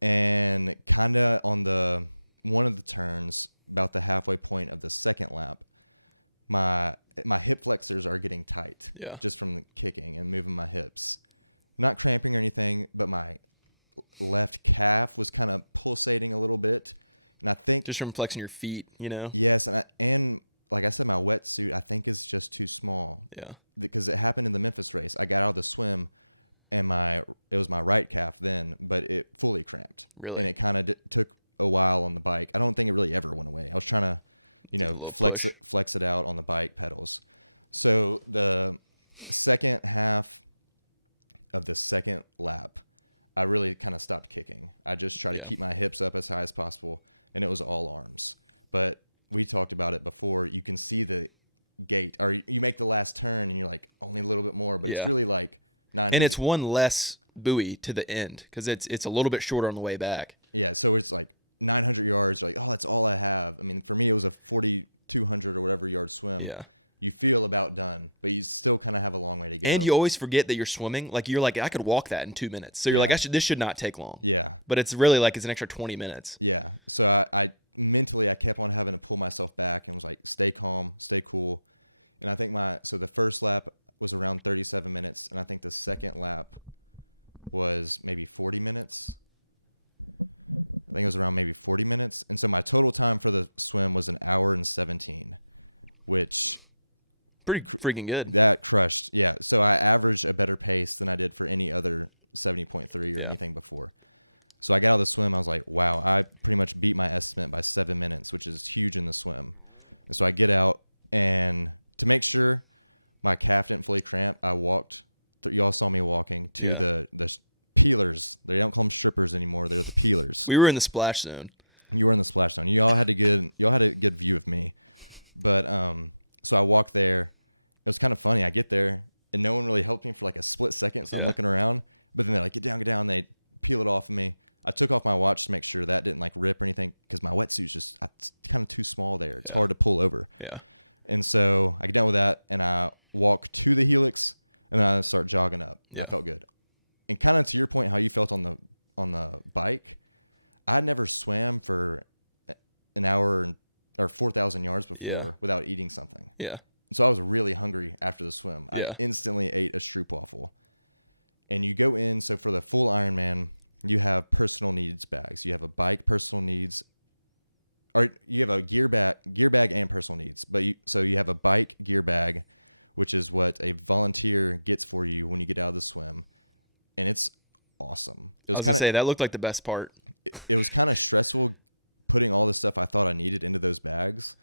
and kind of on one of the turns, about the halfway point of the second lap, my hip flexors are getting tight just from the kicking and moving my hips. not cramping or anything, but my left calf was kind of pulsating a little bit. And I think Just from flexing your feet, you know? yes, and like I said, my wetsuit I think is just too small. Yeah. Because it happened in the Memphis race. I got out of the swim, and it was my right calf then, but it fully cramped. Really? And it kind of took a while on the bike. I don't think it really ever went away. I was trying to, flex it out on the bike pedals. So the second half of the second lap, I really kind of stopped kicking. I just tried to keep my hips up as high as possible, and it was all arms. But we talked about it before. You can see the gate, or you make the last turn, and you're like, only a little bit more, but it's really like 900. And it's one less buoy to the end because it's a little bit shorter on the way back. Yeah, so it's like 900 yards. You're like, oh, that's all I have. I mean, for me, it was a 4,200 or whatever yard swim. Yeah. You feel about done, but you still kind of have a long way to go. And you always forget that you're swimming. Like, you're like, I could walk that in 2 minutes. So you're like, this should not take long. Yeah. But it's really like it's an extra 20 minutes. Yeah. So I mentally, I kept on having to pull myself back and was like, stay calm, stay cool. And I think so the first lap was around 37 minutes, and I think the second lap was maybe 40 minutes. I think it was around maybe 40 minutes. And so my total time for the swim was 1 hour and 17, which Pretty freaking good. that crushed. Yeah. So I averaged a better pace than I did for any other 70.3 or anything before. So I got out of the swim. I was like, wow, I pretty much beat my estimate by 7 minutes, which is huge in the swim. And so I get out, and to make sure my calf didn't fully cramp, I walked. Y'all saw me walking to the peelers. They don't call them strippers anymore. They're the peelers. We were in the splash zone. You were in the splash zone. Y'all had a good view of me. But so I walked there. It was kind of funny. I get there, and no one really helped me for like a split second. So I'm looking around, but then they're like, get down, get down. They peel it off of me. I took off my watch to make sure that didn't like rip or anything, because my wetsuit's just it's kind of too small there. It's hard to pull over. Yeah. And so I get done with that, and I walk to the helix, and then I start jogging up. I felt good. And kind of to your point, how you felt on the bike, I never swam for an hour or 4,000 yards before without eating something. Yeah. So I was really hungry after the swim. I instantly ate a stroopwafel. And you go in, so for the full Ironman, you have personal needs bags. You have a bike personal needs, or you have a gear bag and personal needs. So you have a bike gear bag, which is what a volunteer gets for you when you get out of the swim, and it's awesome. It was gonna say that looked like the best part. It was kind of stressful putting all the stuff I thought I needed into those bags.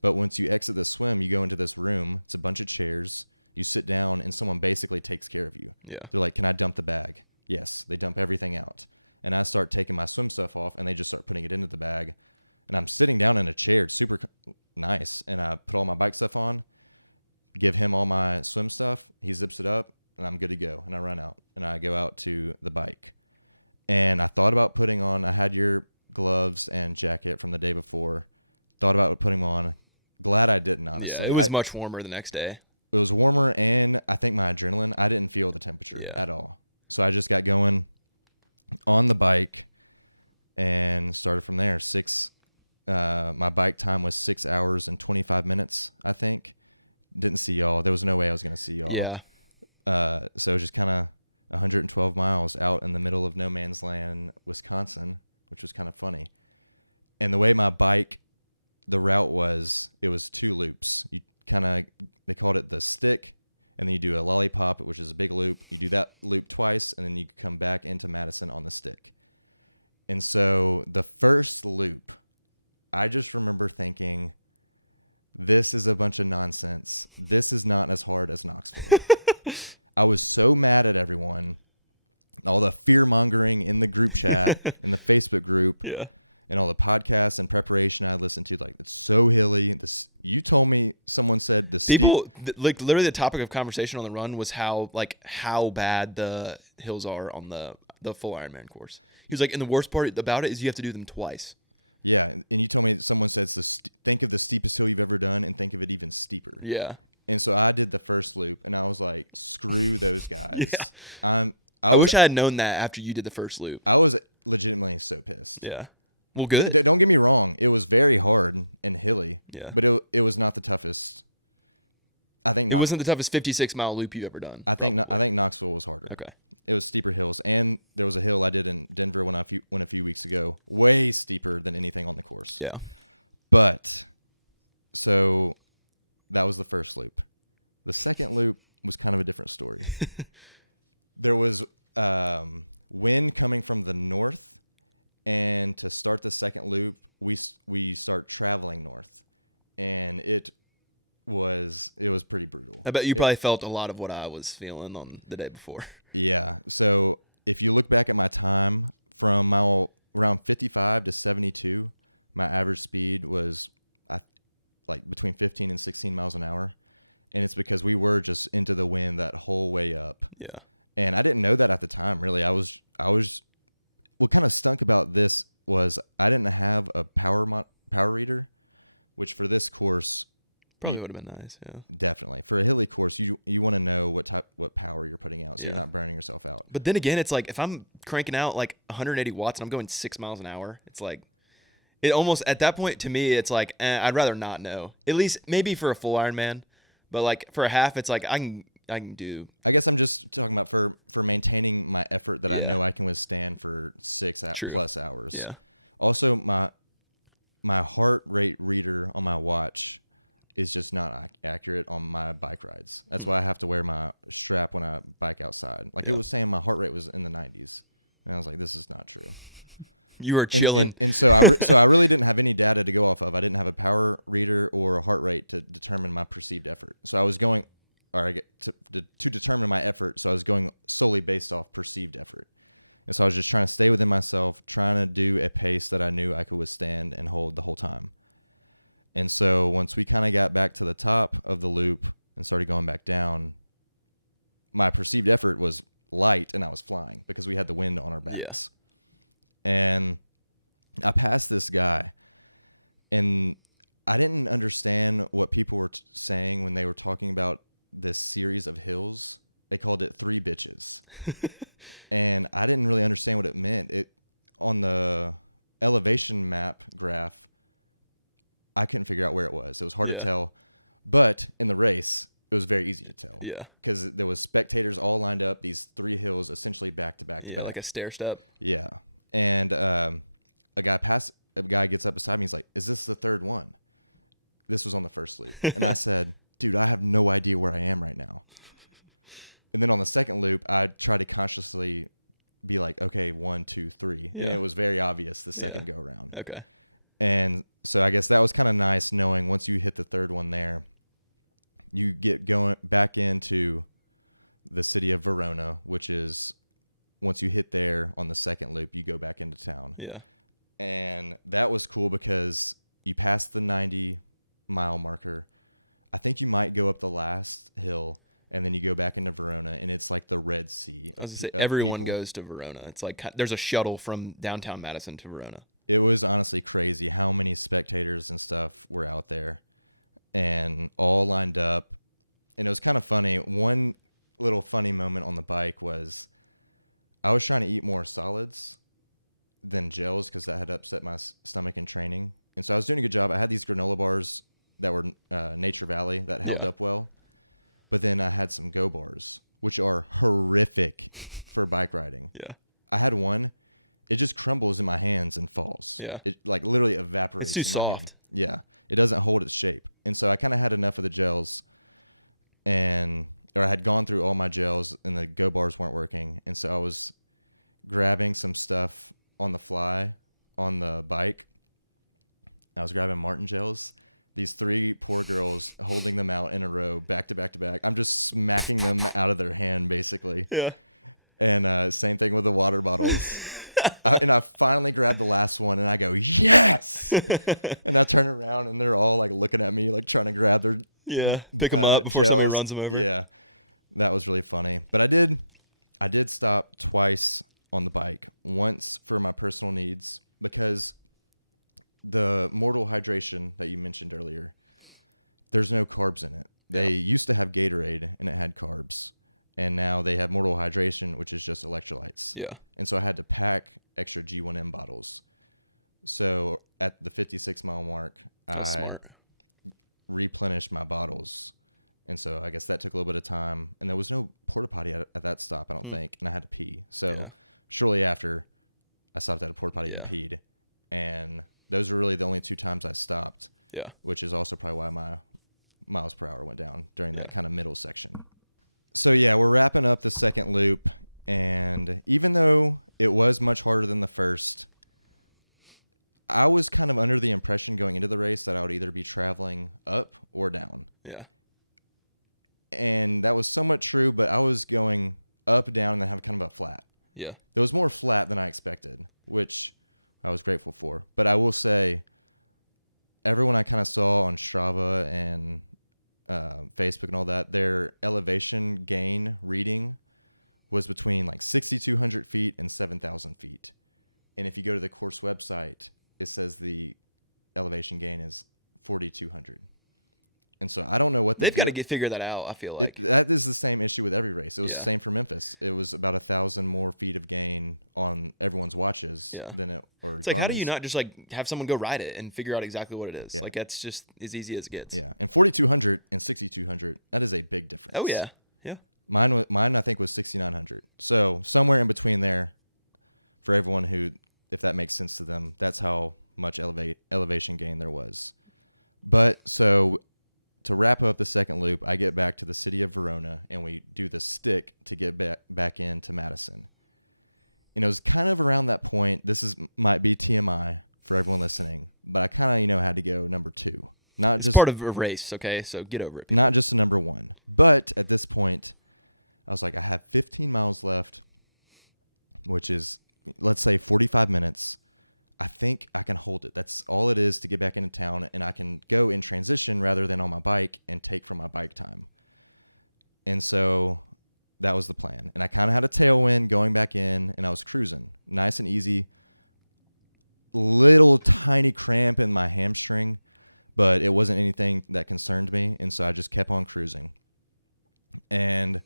But once you exit the swim, you go into this room. It's a bunch of chairs. You sit down, and someone basically takes care of you. Yeah. They're like, can I dump the bag? Yes. They dump everything out. And I start taking my swim stuff off, and they just start putting it into the bag. And I'm sitting down in a chair. It's super nice. And I put all my bike stuff on, give him all my swim stuff. He zips it up, and I'm good to go. And I run out, and I go out to the bike. And I thought about I had your gloves and jacket from the day before. Thought about putting them on. Glad I didn't, honestly. Yeah, it was much warmer the next day. It was warmer, and I think my adrenaline, I didn't feel the temperature at all. So I just got going on the bike and started from there. My bike time was 6 hours and 25 minutes, I think. Didn't see y'all. There was no way I was going to see y'all. Yeah. So just kind of 112 miles out in the middle of no man's land, Wisconsin, which was kind of funny. And the way my bike, the route was, it was 2 loops. They called it the stick, and then you do a lollipop, which is a big loop. You do that loop twice, and then you come back into Madison on the stick. And so the first loop, I just remember thinking, this is a bunch of nonsense. This is not as hard as Knoxville. I was so mad at everyone, all the fear-mongering in the group chat, in the Facebook group. Yeah. And all the podcasts and preparation I listened to, like, it's so hilly. You told me, someone said like literally the topic of conversation on the run was how bad the hills are on the full Ironman course. He was like, and the worst part about it is you have to do them twice. Yeah, and you told me someone said think of the steepest hill you've ever done and think of it even steeper. Yeah. And so I did the first loop, and I was like, screw those guys. Yeah. I wish I had known that after you did the first loop. I was legitimately so pissed. Yeah. Well, good. Don't get me wrong. It was very hard and hilly, but it was not the toughest I think It wasn't the toughest 56-mile loop you've ever done. I think Knoxville was harder. Okay. It was steeper hills, and there was a hill I did in Denver when I went a few weeks ago, way steeper than anything on the course. Yeah. But so that was the first loop. The second loop was kind of a different story. There was wind coming from the north, and to start the second loop, we start traveling north, and it was pretty brutal. I bet you probably felt a lot of what I was feeling on the day before. Yeah. So if you look back at my time from around 55 to 72, my average speed was like between 15 and 16 miles an hour. And it's because we were just into the wind that whole way up. Yeah. And I didn't know that at the time, really. I was what kind of stunk about this was I didn't have a power reader, which for this course probably would have been nice. Yeah. Definitely. For a hilly course, you want to know what power you're putting out so you're not burning yourself out. But then again, it's like if I'm cranking out like 180 watts and I'm going 6 miles an hour, it's like it almost at that point to me it's like I'd rather not know. At least maybe for a full Ironman, but like for a half, it's like I can do. I guess I'm just talking about for maintaining my effort that I know I can withstand for 6 plus hours. Yeah. Also, my heart rate reader on my watch is just not accurate on my bike rides. That's why I have to wear my strap when I bike outside. Like it was saying my heart rate was in the 90s, and I was like, this is not true. You were chilling, and so I really didn't have any data to go off of. I didn't have a power reader or a heart rate to determine my perceived effort. So I was going, to determine my effort. So I was going solely based off perceived effort, and so I was just trying to stay within myself, trying to do a pace that I knew I could withstand and hold the whole time. And so once we kind of got back to the top of the loop and started going back down, my perceived effort was light and I was flying because we had the wind on our backs. Yes. And I passed this guy, and I didn't understand what people were saying when they were talking about this series of hills. They called it 3 bitches. And I didn't really understand what it meant. On the elevation map graph, I couldn't figure out where it was. It was hard to tell. But in the race, it was very easy to tell. Yeah. Because there was spectators all lined up, these 3 hills essentially back to back to back. Like a stair step. Yeah. And a guy gets up beside me. He's like, is this the third one? This was on the first loop. And I said, dude, I have no idea where I am right now. And then on the second loop, I tried to consciously be like, okay, 1, 2, 3. And it was very obvious the second go around. Okay. And so I guess that was kind of nice knowing once you hit the third one there, you get going back into the city of Verona, which is once you hit there on the second loop, you go back into town. Yeah. And that was cool because you pass the 90-mile marker. I think you might go up the last hill, and then you go back into Verona, and it's like the Red Sea. Everyone people. goes to Verona. It's like there's a shuttle from downtown Madison to Verona. It was honestly crazy how many spectators and stuff were out there and all lined up. And it was kind of funny. One little funny moment on the bike was I was trying to eat more solids than gels because that had upset my stomach in training. And so I was doing a good job. I had these granola bars that were Nature Valley that held up well. But then I had some Go bars, which are horrific for bike riding. Yeah. I had one. It just crumbles in my hands and falls. Yeah. It like literally evaporates. It's too in my soft. hand. Yeah. It doesn't hold its shape. And so I kind of had enough of the gels or I had gone through all my gels and the Go bars weren't working. And so I was grabbing some stuff on the fly on the bike. I was grabbing Martin gels. These 3 poor girls holding them out in a row, back to back to back. I'm just smacking them out of their hand, basically. Yeah. And same thing with the water bottles. And I finally grabbed the last one, and I go, yes! And I turn around, and they're all like looking at me, like trying to grab their pick them up before somebody gels. runs them over. Yeah, that was really funny. But I did stop twice on the bike. Once for my personal needs because the Mortal Hydration that you mentioned earlier, there's no carbs in it. They used to have Gatorade, and it had carbs. And now they have Mortal Hydration, which is just electrolytes. Yeah. And so I had to pack extra G1M bottles. So at the 56-mile mark, I replenished my bottles And so I guess that took a little bit of time. And there was no porta potty at that stop, I don't think. And I had to pee. So shortly after, I stopped at a porta potty and peed. And those were really the only 2 times I stopped. Yeah. Which is also probably why my miles per hour went down during that kind of middle section. So yeah, we're wrapping up the second loop. And even though it was much harder than the first, I was kind of under the impression going into the race that I would either be traveling up or down. Yeah. And that was somewhat true, but I was going up, down, and then have kind of a flat. Yeah. There was more flat than I expected, which I was grateful for. But I will say, everyone I kind of saw on Strava and Facebook and all that, their elevation gain reading was between like 6,200 feet and 7,000 feet. And if you go to the course website, it says the elevation gain is 4,200. And so I don't know what they've got to figure that out. I feel like that is the same issue with every race. It was the same for Memphis. It was about 1,000 more feet of gain on everyone's watches than it. Or it's like, how do you not just like have someone go ride it and figure out exactly what it is? Like that's just as easy as it gets. Yeah, and 4,200 and 6,200, that is a big difference. Oh yeah, yeah. Mine I think was 6,900. So somewhere in between there, for everyone who, if that makes sense to them, that's how much elevation gain there was. But so to wrap up the second loop, I get back to the city of Verona, and we do the stick to get back into Madison. And it was kind of around that point. Might be TMI for everyone listening, but I kind of had to go number 2, not it's just part of a race. Okay, so get over it. Not just a number 1, but at this point, I was like, I have 15 miles left, which is, let's say, 45 minutes. I think I can hold it. That's all it is to get back into town, and I can go in transition rather than on my bike and take from my bike time. And so that was the plan. And I kind of had a tailwind going back in, and I was cruising. Nice and easy. Little tiny cramp in my hamstring, but it wasn't anything that concerned me, and so I just kept on cruising. And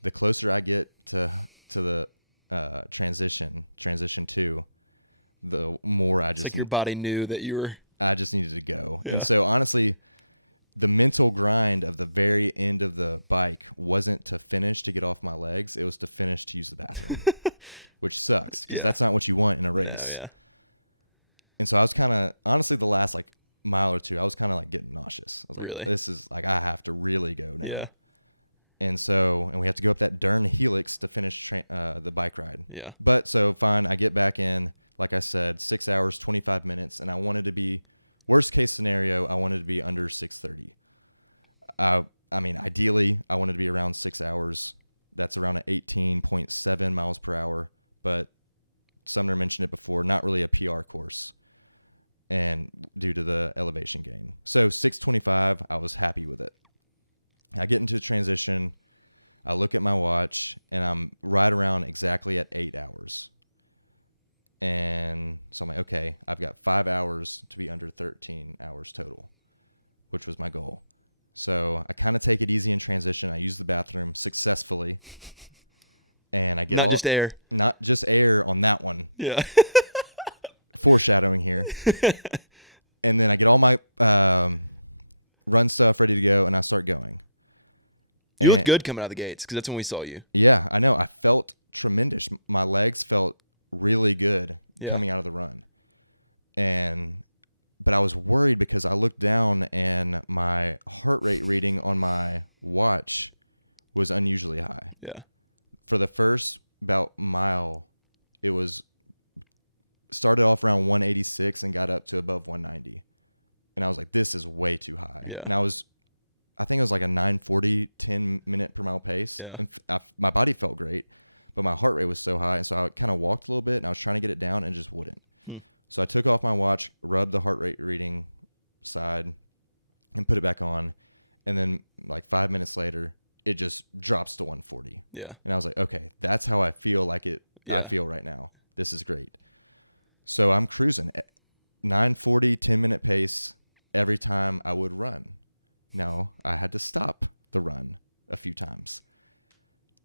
the closer I get to the transition 2, the more It's like your body knew that you were... I just needed to go. Yeah. And so honestly, the mental grind of the very end of the bike wasn't to finish to get off my legs. It was to finish to use the bathroom, which sucks because that's not what you want in a race. Yeah. And so I was kind of, honestly, the last like mile or 2, I was kind of like getting nauseous. I was like, really? This is like, I have to really go now. Yeah. And so, and we have to go up that darn helix to finish the bike ride. Yeah. But so fine, I get back in. Like I said, 6 hours, 25 minutes, and I wanted to be, worst case scenario, I wanted to be under 6:30. I mean, ideally, I wanted to be around 6 hours. That's around 18.7 miles per hour. But Sumner mentioned it before, not really a PR course, and due to the elevation gain. So 6:25, I was happy with it. I get into transition. I look at my watch, and I'm right around exactly at 8 hours. And so I'm like, okay, I've got 5 hours to be under 13 hours total, which was my goal. So I kind of take it easy in transition. I use the bathroom successfully, and I get not just air on that one. Yeah. Foreshadowing here. And then I get all my run stuff ready to go, and I start going. You look good coming out of the gates because that's when we saw you. Yeah, I know. I felt tremendous. My legs felt really good coming out of the run. But I was worried because I looked down and my heart rate reading on my watch was unusually high. Yeah. For the first about mile, it was started off around 186 and got up to above 190. And I was like, this is way too high. Yeah. And I think it was like a 9:40, 10 minute per mile pace. Yeah. And my body felt great, but my heart rate was so high. And so I kind of walked a little bit, and I was trying to get it down and just wouldn't. So I took off my watch, rubbed the heart rate reading side, and put it back on. And then like 5 minutes later, it just drops to 140. Yeah. And I was like, okay, that's how I feel like it. Yeah. I feel right now. This is great. So I'm cruising at 9:40, 10-minute pace every time I would run. Now I had to stop the run a few times.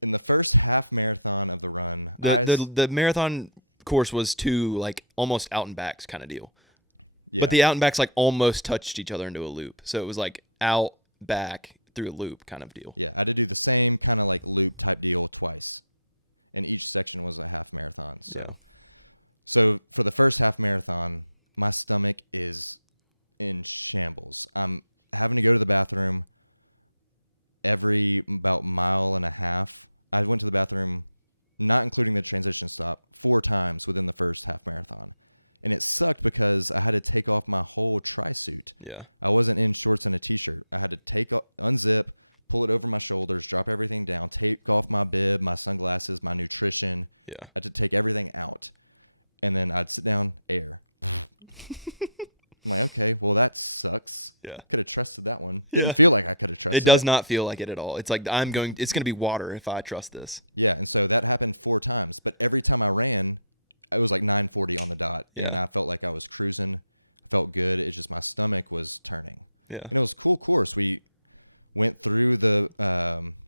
In the first half marathon of the run, the marathon course was two like almost out and backs kind of deal. Yeah. But the out and backs like almost touched each other into a loop. So it was like out, back, through a loop kind of deal. Yeah, I had to do the same kind of like loop type deal twice, and each section was a half marathon. So for the first half marathon, my stomach is in shambles. I'm having to go to the bathroom every about mile and a half. I went to the bathroom, not including the transition stop, 4 times within the first half marathon. And it sucked because I had to take off my whole tri-suit. Yeah. I wasn't in shorts and a t-shirt. I had to unzip, pull it over my shoulders, drop everything down, take off my bib, my sunglasses, my nutrition. Yeah. I had to take everything out. And then I'd sit down, air. I'm like, okay, well, that sucks. Yeah. Could have trusted that one. Didn't feel like I could have trusted it. Does not feel like it at all. It's like it's going to be water if I trust this. Yeah, and so that happened 4 times. But every time I ran, it was like 9:40 on the dot, and I felt like I was cruising. I felt good. It's just my stomach was turning. Yeah. And it was a cool course. We went through the,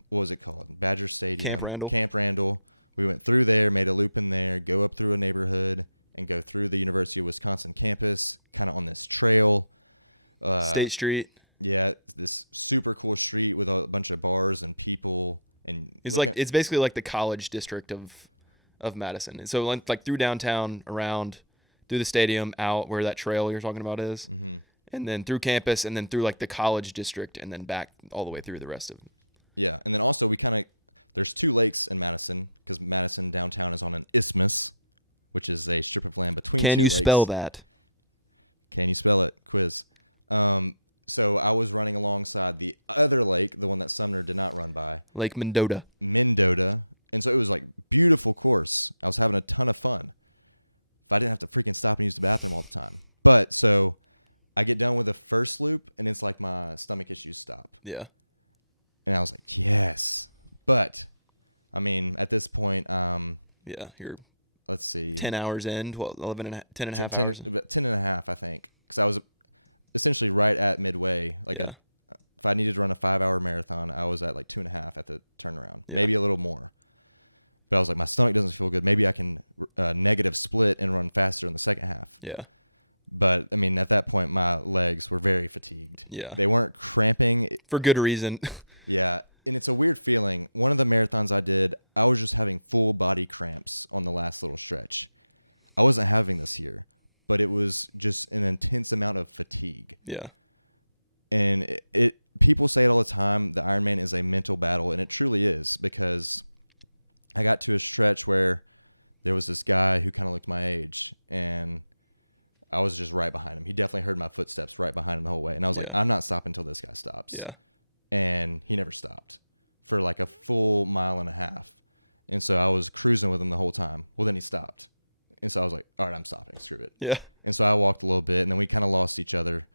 what was it called? Badger Stadium. Camp Randall. We went through there, made a loop in there, go up through a neighborhood, and go through the University of Wisconsin campus, kind of on this trail. State Street. Yeah, this super cool street with a bunch of bars and people. And it's basically like the college district of Madison. And so like through downtown, around, through the stadium, out where that trail you're talking about is, and then through campus, and then through like the college district, and then back all the way through the rest of it. Yeah, and then also there's 2 lakes in Madison because Madison downtown is on an isthmus, which is a strip of land between 2 lakes. Can you spell that? Can you spell it? Quiz. So I was running alongside the other lake, the one that Sumner did not run by. Lake Mendota. And so it was like beautiful course. I was having a ton of fun. If I didn't have to freaking stop and use the bathroom all the time. But so I get done with the first loop and it's like my stomach issues stop. Yeah. And I was like, yes. But I mean, at this point, you're let's see. 10 hours in, 11 and 10 and a half hours. 10 and a half, I think. Because I was essentially right at midway. If I needed to run a 5-hour marathon, I was at like 2.5 at the turnaround. Yeah. Maybe a little more. But I was like, my stomach doesn't feel good. Maybe I can negative split and run faster in the second half. Yeah. But, I mean, at that point, my legs were very fatigued. Yeah. They weren't cramping. For good reason. Yeah. And it's a weird feeling. One of the marathons I did, I was just having full body cramps on the last little stretch. I wasn't having this here, but it was just an intense amount of fatigue. Yeah. And people say it all the time, the Ironman is a mental battle, and it truly is, because I got to a stretch where there was this guy who kind of looked my age, and I was just right behind him. He definitely heard my footsteps right behind him the whole way. And I was like, I'm not stopping until this guy stops. Yeah. And he never stopped for like a full 1.5 miles. And so I was cruising with him the whole time. Well, then he stopped. And so I was like, all right, I'm stopping. Screw it. Yeah. And so I walked a little bit, and then we kind of lost each other.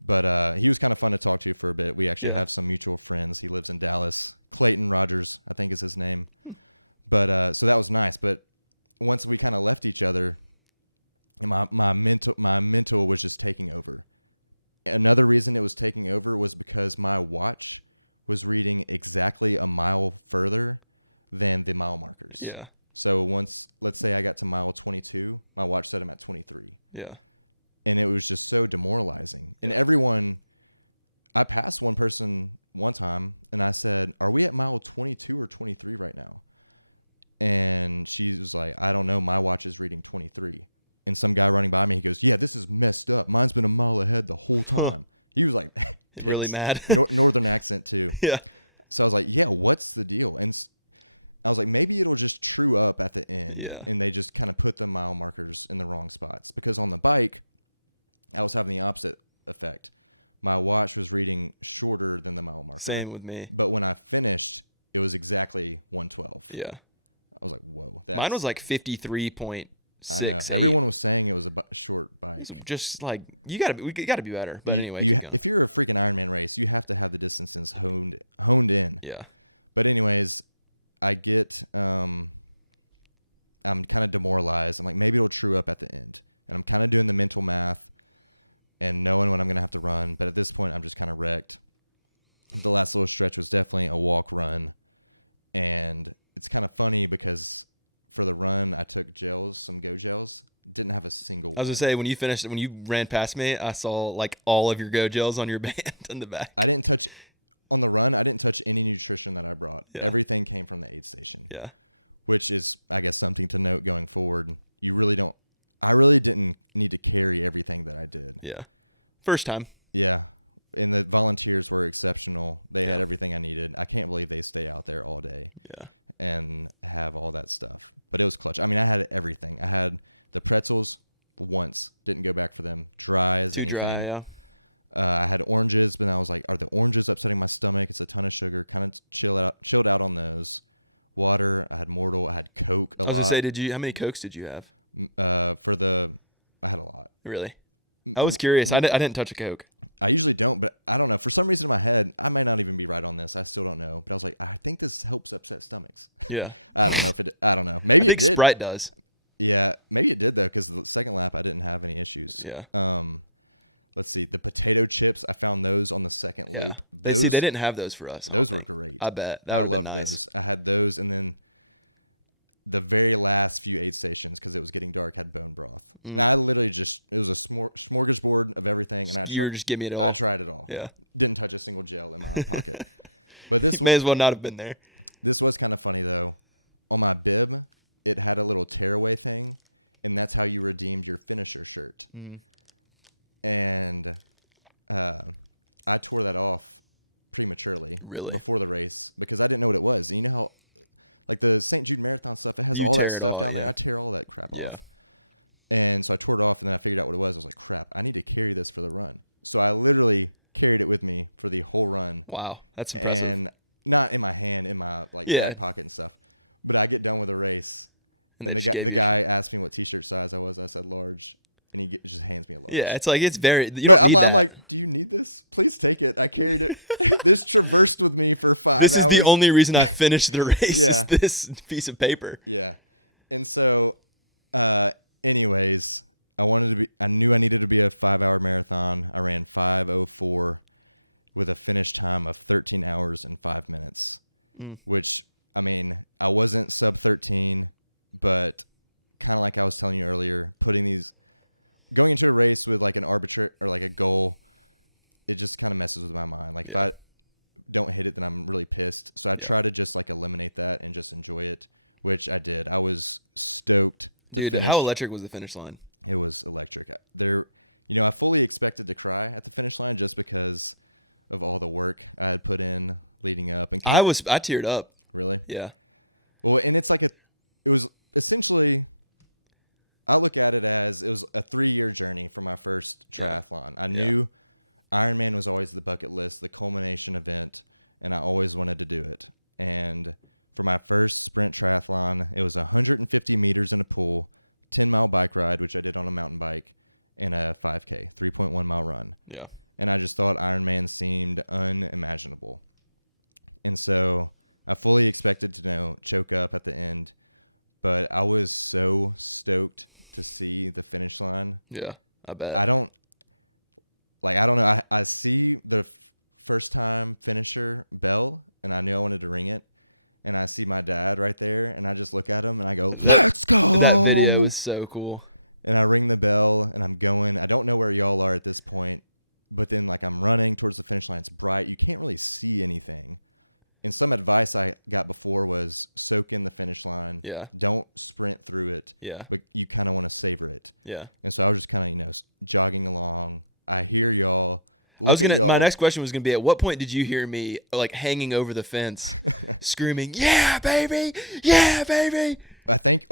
But he was kind of fun to talk to for a bit. We actually have some mutual friends. He lives in Dallas. Clayton Rogers, I think is his name. But so that was nice. But once we kind of left each other, my mental was just taking over. Another reason it was taking over was because my watch was reading exactly a mile further than the mile markers. Yeah. So once, let's say I got to mile 22, my watch said I'm at 23. Yeah. And it was just so demoralizing. And I passed one person one time and I said, are we at mile 22 or 23 right now? And she was like, I don't know. My watch is reading 23. And some guy running by me, he goes, yeah, this is messed up. Mine's been a mile ahead the whole time. He was like, really mad. Northern accent too. Yeah. So I was like, yeah, what's the deal? And I was like, maybe it'll just true up at the end. Yeah. And they just kind of put the mile markers in the wrong spots. Because on the bike, I was having the opposite effect. My watch was reading shorter than the mile marker. Same with me. But when I finished, it was exactly 1:12. Yeah. I was like, whoa. Mine was like 53.6. I know. Everyone was saying it was a short bike. It's just like we got to be better. But anyway, if you're a freaking Ironman race, you have to have the distances honed in. Yeah. But anyways, I get I'm kind of demoralized. I'm like, maybe it'll true up at the end. And I'm kind of doing the mental math and knowing when I'm going to have to run. But at this point, I'm just kind of wrecked. The last little stretch was definitely a walk run. And it's kind of funny because for the run, I took some Go gels. Didn't have a single one. I was going to say, when you ran past me, I saw like all of your Go gels on your band in the back. I didn't touch on the run, I didn't touch any nutrition that I brought. Yeah. Everything came from the aid station. Yeah. Which is, I guess, something to note going forward. I really didn't need to carry everything that I did. Yeah. First time. Yeah. And the volunteers were exceptional. They had everything I needed. I can't believe they stay out there all day and have all that stuff. But it was clutch. I mean, I had everything. I had the pretzels once. Didn't go back for them. Dry as anything. Dry, yeah. I had oranges, but I was like, are the oranges upsetting my stomach? It's a ton of sugar. Kind of chilled out on those. Water. I had Mortal. I had Coke a lot. I was going to say, how many Cokes did you have? I had a lot. Really? I was curious. I didn't touch a Coke. I usually don't, but I don't know. For some reason in my head, I might not even be right on this. I still don't know. But I was like, I think this helps upset stomachs. Yeah. I don't know if it. I don't know. Maybe I think it did. Sprite does. Yeah, maybe it did though, because the second lap I didn't have any issues. Yeah. Let's see. The potato chips, I found those on the second loop. Those, they didn't have those for us. Those were great. I bet. I loved those. I had those, and then the very last few aid stations, because it was getting dark, had bone broth. And I literally it was a smorgasbord of everything, and you were just giving it all. I tried it all. Yeah. Didn't touch a single gel in my pocket. But this may as well not have been there. This was kind of funny though. On my bib, it had a little tearaway thing, and that's how you redeemed your finisher shirt. And I tore that off prematurely before the race because I didn't know what it was. And you know how, like the St. Jude Marathon stuff, it has all that stuff down there. I tear all that crap off. And so I tore it off, and then I figured out what it was. I was like, crap, I need to carry this for the run. So I literally carried it with me for the whole run. Wow, that's impressive. And not in my hand, in my back pocket and stuff. But I get done with the race, and the guy asked me what T-shirt size I was. I said large, and he just hands me a large. Yeah, it's like it's very. But I'm like, do you need this? Please take it. I carried it. This traversed with me for 5 hours. This is the only reason I finished the race. Is this piece of paper. Yeah, and so, anyways, I knew I needed to be a 5-hour marathon. I ran 5:04 with a finish time of 13 hours and 5 minutes, which, I mean, I wasn't sub 13, but kind of like I was telling you earlier, going into a race with like an arbitrary or like a goal, it just kind of messes with my mind. Like if I don't hit it, then I'm really pissed. So I try to just like eliminate that and just enjoy it, which I did. I was stoked to finish. How electric was the finish line? It was electric. I fully expected to cry at the finish line just because of all the work I had put in leading up. And I teared up. Really? Yeah. Well, and it's like it was essentially, I look at it as it was a 3-year journey for my first triathlon. I knew Ironman was always the bucket list, the culmination event, and I always wanted to do it. And for my first sprint triathlon, it was 150 meters in a pool, 10-mile bike ride, which I did on a mountain bike, and a 5K, 3.1-mile run. Yeah. And I just thought Ironman seemed unimaginable. And so I fully expected to choke up at the end, but I was so stoked to see the finish line. Yeah, I bet. I don't know. I see the first time finisher bell, and I knew I wanted to ring it. And I see my dad right there, and I just look at him, and I go, let's go! That video is so cool. And I ring the bell, and I'm going. I don't know where y'all are at this point, but then like I'm running towards the finish line. It's bright. You can't really see anything. And some advice I got before was soak in the finish line. Yeah. Don't sprint through it. Yeah. But you kind of want to savor it. Yeah. And so I was just kind of, jogging along. I hear y'all. My next question was gonna be, at what point did you hear me like hanging over the fence, screaming, "Yeah, baby! Yeah, baby!" I think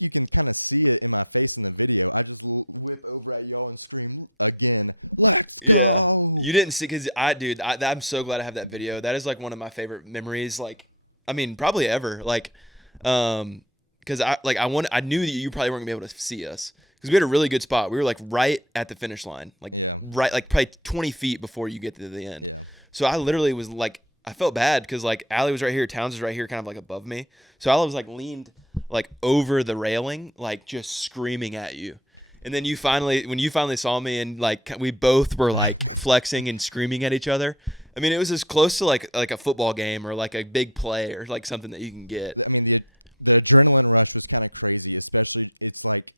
you can kind of see it in my face in the video. I just whip over at y'all and scream again, "Let's go!" Yeah. You didn't see, because I'm so glad I have that video. That is like one of my favorite memories. Like, I mean, probably ever. Like, because I knew that you probably weren't gonna be able to see us. Because we had a really good spot. We were like right at the finish line. Right, like probably 20 feet before you get to the end. Yeah. So I literally was like, I felt bad because like Allie was right here, Towns was right here, kind of like above me. So I was like leaned like over the railing, like just screaming at you. And then when you finally saw me, and like we both were like flexing and screaming at each other. I mean, it was as close to like a football game or like a big play or like something that you can get. I mean, the adrenaline rush was kind of crazy, especially it's like,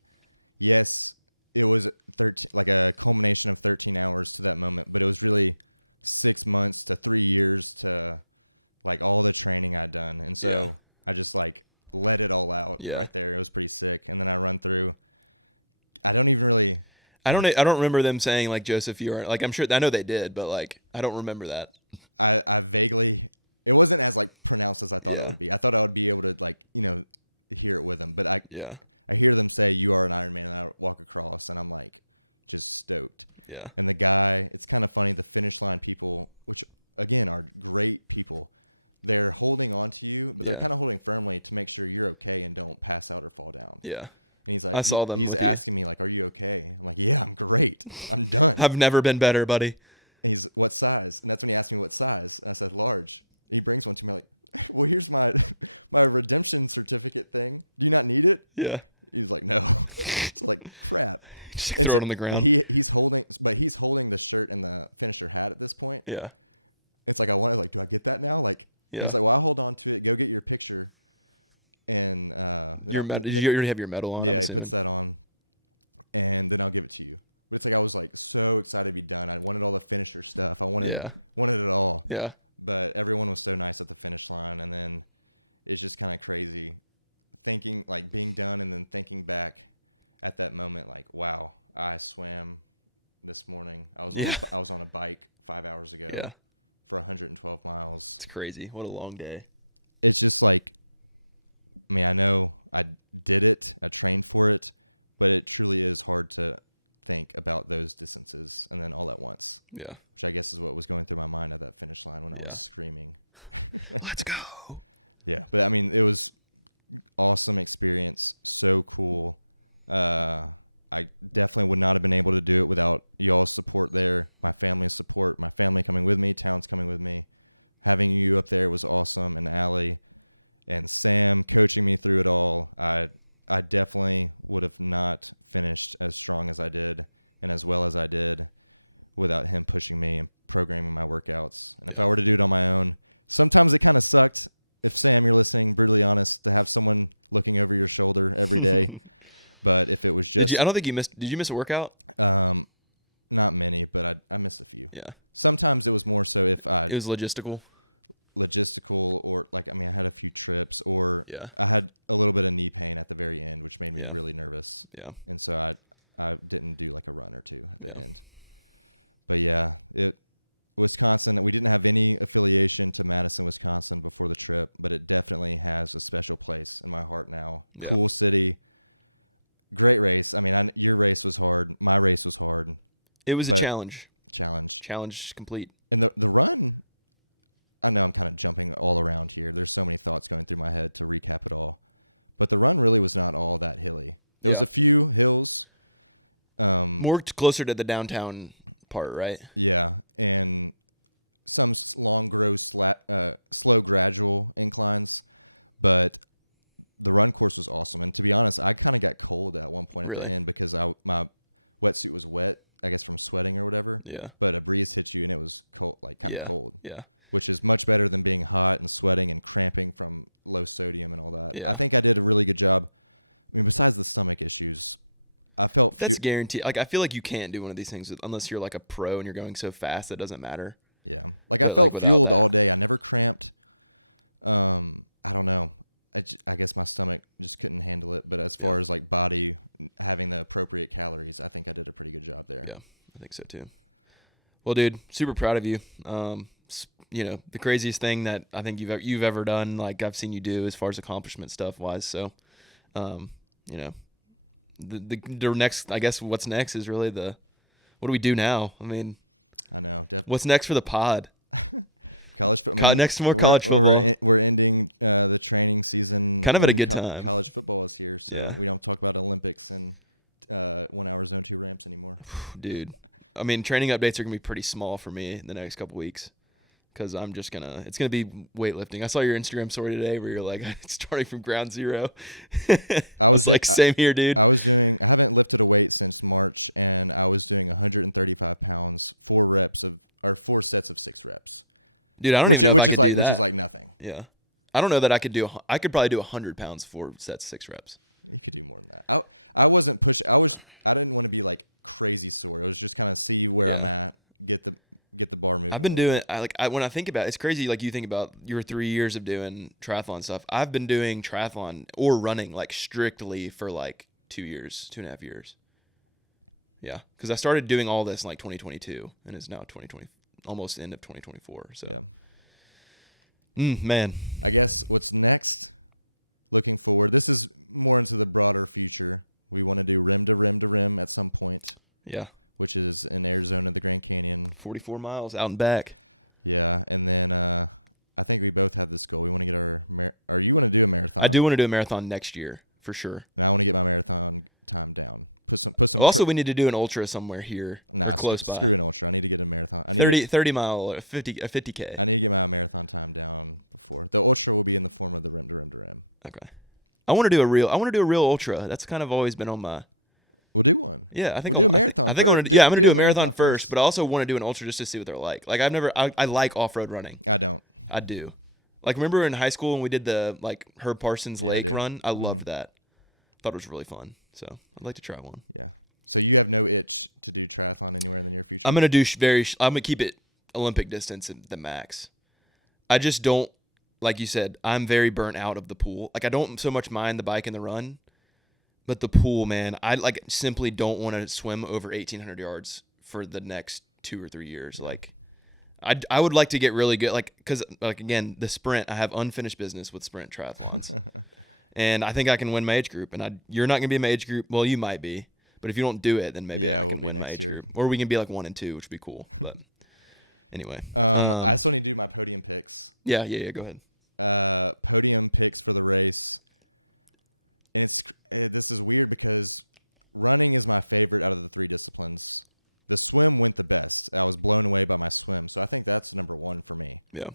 yes, it was 13, like a culmination of 13 hours to that moment, but it was really 6 months to 3 years to like all the training I'd done. And so I just like let it all out right there. It was pretty sick. And then I run through. I don't even really. I don't remember them saying like, Joseph, you are like, I'm sure I know they did, but like I don't remember that. I vaguely. It wasn't as like pronounced as I thought it would be. I thought I would be able to like hear it with them, but I hear them say you are an Ironman, and I walk across, and I'm like just stoked. Yeah. And the guy, it's kind of funny. The finish line people, which again are great people, they're holding on to you, but they're kind of holding firmly to make sure you're okay and don't pass out or fall down. Yeah. And he's like, I saw them. He's asking me like, "Are you okay?" I'm like, "Yeah, I'm great. I'm done." I've never been better, buddy. And he's, "What size?" And that's when he asked me what size. And I said, "Large." He brings one to me like, "Well, here's my redemption certificate thing. Do you not need it?" Yeah. He's like, "No." It's like, crap. Just throw it on the ground. He's holding the shirt and the finisher hat at this point. Yeah. It's like, I wanted, like, do I get that now? Like, he's like, "Well, I'll hold on to it. Go get your picture." And did you already have your medal on? Yeah, he puts that on, and then I'll give it to you. But it's like I was like so excited to be done. I wanted all the finisher stuff. I wanted it all. Yeah. But everyone was so nice at the finish line, and then it's just kind of crazy thinking, like being done, and then thinking back at that moment, like, wow, I swam this morning. I was on a bike 5 hours ago for 112 miles. It's crazy. What a long day. It's just like, I mean, I know I did it, I trained for it, but it truly is hard to think about those distances and then all at once. Yeah. Which I guess is what was going through my mind at that finish line when I was screaming. Let's go. Yeah. But I mean, it was awesome experience. So cool. I definitely would not have been able to do it without y'all's support there, my family's support, my family coming with me, Town's coming with me. Having you up there was awesome, and Allie and Sam coaching me through it all. I definitely would have not finished as strong as I did and as well as I did without him pushing me and programming my workouts. And if I were to do it on my own, sometimes it kind of sucked. If Sam, you're listening, brutally honest, to have someone looking over your shoulder every day. But if it was just, I don't think you missed. Did you miss a workout? Not many, but I missed a few. Yeah. Sometimes it was more so if it was logistical, or like, I mean, I had a few trips, or I had a little bit of knee pain at the very end, which made me really nervous. Yeah. And so I didn't do like a run or two at the end. But yeah, Wisconsin, we didn't have any affiliation to Madison, Wisconsin before the trip, but it definitely has a special place in my heart now. Yeah. Cool city. Great race. I mean, your race was hard. My race was hard. It was a challenge. Challenge complete. And the run, I know I'm kind of jumping all around here. There's so many thoughts going through my head to recap it all. But the run really was not all that hilly. There was a few hills. More closer to the downtown part, right? Yeah. And some long, slow, gradual inclines. But the run course was awesome. And to be honest, I kind of got cold at one point at the end because my wetsuit was wet, I guess from sweating or whatever. Yeah. But a breeze hit you and it was cold, like kind of cold. Yeah. Which is much better than being hot and sweating and cramping from low sodium and all that. Yeah. I think I did a really good job. I mean, besides the stomach issues, I felt... That's guaranteed. Like, I feel like you can't do one of these things unless you're like a pro and you're going so fast it doesn't matter. Yeah. Like, I felt fueled all day. I never cramped. I don't know. I guess my stomach just couldn't handle it. But as far as like body having the appropriate calories, I think I did a pretty good job there. Yeah, I think so too. Well, dude, super proud of you. You know, the craziest thing that I think you've ever done, like I've seen you do as far as accomplishment stuff wise. So, you know, the next, I guess what's next is really what do we do now? I mean, I know. What's next for the pod? College football. I mean, next more college football. We're ending the training season. Kind of at a good time. College football is here, so we don't talk about Olympics and 1 hour zone 2 ramps anymore. Dude, I mean, training updates are gonna be pretty small for me in the next couple weeks because it's gonna be weightlifting. I saw your Instagram story today where you're like starting from ground zero. I was like same here, dude. I haven't lifted a weight since March, and I was doing 135 pounds, 4 sets of 6 reps. Dude, I don't even know which is like nothing. Yeah, I don't know that I could do. I could probably do 100 pounds, 4 sets, 6 reps. You could do more than that. I wasn't pushing. I didn't want to be like crazy sore. It was just kind of see where I'm at, get get the bar moving. I've been doing. When I think about it, it's crazy. Like you think about your 3 years of doing triathlon stuff. I've been doing triathlon or running like strictly for like 2 years, 2.5 years. Yeah, because I started doing all this in like 2022, and it's now 2020, almost the end of 2024. So yeah, man. I guess what's next? Looking forward. This is more into the broader future. We want to do rim to rim to rim at some point. Yeah. Which is in Arizona, the Grand Canyon. 44 miles out and back. Yeah, and then I think we both have this goal. We want to get or you want to do a marathon? I do want to do a marathon next year for sure. And I want to get my marathon time down. Put some. Also, we need to do an ultra somewhere here. Nah, close by. Screw an ultra. I need to get a marathon. I need 30 mile, 50K. I need to get my marathon time down before the ultra will be in the form of the rim to rim to rim. Okay. I want to do a real ultra. That's kind of always been on my. We'll do one. Yeah, I think we'll do a marathon. I think I'm gonna do a marathon first, but I also want to do an ultra just to see what they're like. Like I like off road running. I don't. I do. Like remember in high school when we did the like Herb Parsons Lake run? I loved that. Thought it was really fun. So I'd like to try one. Yeah. So you have no itch to do triathlon anywhere in the near future? I'm gonna do I'm gonna keep it Olympic distance at the max. I just don't, like you said, I'm very burnt out of the pool. Like I don't so much mind the bike and the run, but the pool, man, I like simply don't want to swim over 1,800 yards for the next 2 or 3 years. Yeah. Like I would like to get really good, like because like again the sprint, I have unfinished business with sprint triathlons, and I think I can win my age group. And you're not gonna be in my age group. Well, you might be. But if you don't do it, then maybe I can win my age group. Or we can be like 1 and 2, which would be cool. But anyway. I still need to do my podium picks. Yeah, go ahead. Podium picks for the race. And this is weird because running is my favorite out of the 3 disciplines. The swim went the best. I was blown away by my swim. So I think that's number 1 for me. Yeah.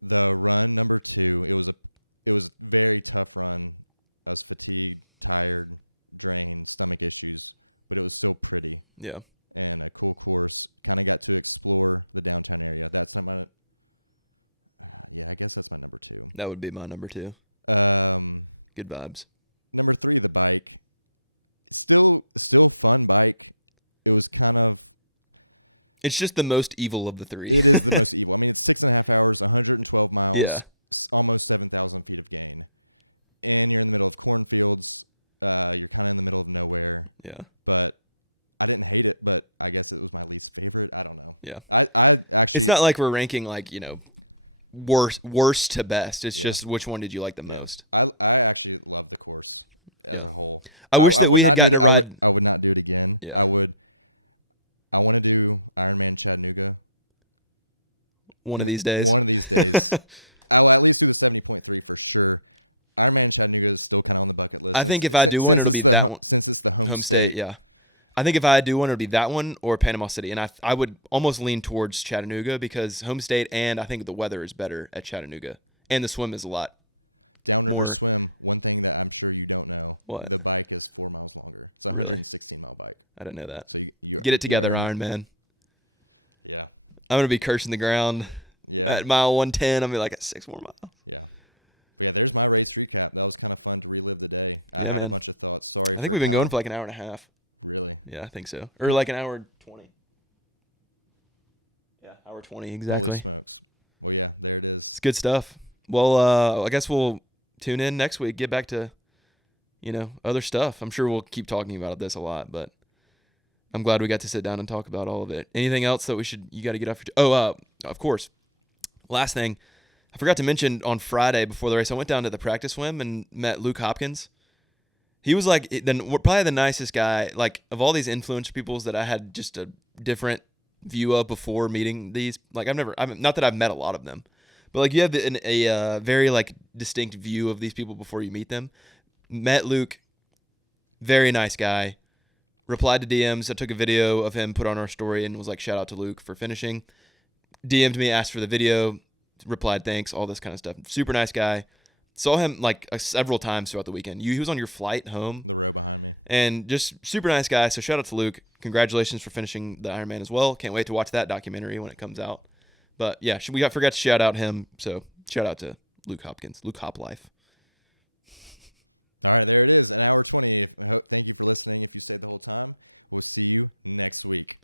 The run, number 2. It was a very tough run. I was fatigued, tired, drained, stomach issues, but it was still pretty. Yeah. And a cool course. Kind of got to explore the downtown area. That's not my. I guess that's my number 2. That would be my number 2. Good vibes. Number 3, the bike. Still fun bike. It was kind of. It's just the most evil of the 3. It is the most evil. I mean, it's 6.5 hours, 112 miles, almost 7,000 feet of gain, and you're in the middle of cornfields. You're kind of in the middle of nowhere. Yeah. But I didn't hate it, but I guess it was my least favorite. I don't know. Yeah. I actually. It's not like we're ranking like, worst to best. It's just which one did you like the most? I actually love the course as a whole. I wish that we had gotten to ride. I would not do it again. Yeah. I want to do Ironman Chattanooga. One of these days. I will at least do the 70.3 for sure. Ironman Chattanooga is still kind of on the bucket list. I think if I do one, it'll be that one. Since it's the home state. Yeah. I think if I do one, it'll be that one or Panama City. And I would almost lean towards Chattanooga because home state and I think the weather is better at Chattanooga. And the swim is a lot. Downriver swim, one thing that I'm sure you don't know, what? The bike is 4 miles longer. It's a 116-mile bike. I didn't know that. So you get it together, Ironman. Yeah. I'm going to be cursing the ground. Yeah. At mile 110, I'm going to be like at 6 more miles. Yeah. But yeah, there's my race recap. That was kind of fun to relive the day. I had a bunch of thoughts. Sorry for I think we've been going for like an hour and a half. Really? Yeah, I think so. Or like an hour 20. Yeah, hour 20, exactly. Holy smokes. Well, yeah, there it is. It's good stuff. Well, I guess we'll tune in next week, get back to, other stuff. I'm sure we'll keep talking about this a lot, but I'm glad we got to sit down and talk about all of it. Anything else that you got to get off your of course. Last thing, I forgot to mention on Friday before the race, I went down to the practice swim and met Luke Hopkins. He was like probably the nicest guy, like of all these influencer peoples that I had just a different view of before meeting these. Like not that I've met a lot of them, but like you have a very like distinct view of these people before you meet them. Met Luke, very nice guy. Replied to DMs. I took a video of him, put on our story, and was like, shout out to Luke for finishing. DM'd me, asked for the video, replied thanks, all this kind of stuff. Super nice guy. Saw him like several times throughout the weekend. He was on your flight home. The row behind me. And just super nice guy. So shout out to Luke. Congratulations for finishing the Ironman as well. Can't wait to watch that documentary when it comes out. But yeah, forgot to shout out him. So shout out to Luke Hopkins, Luke Hop Life. All right, there it is, an hour 20. Thank you for listening. If you stayed the whole time, we'll see you next week.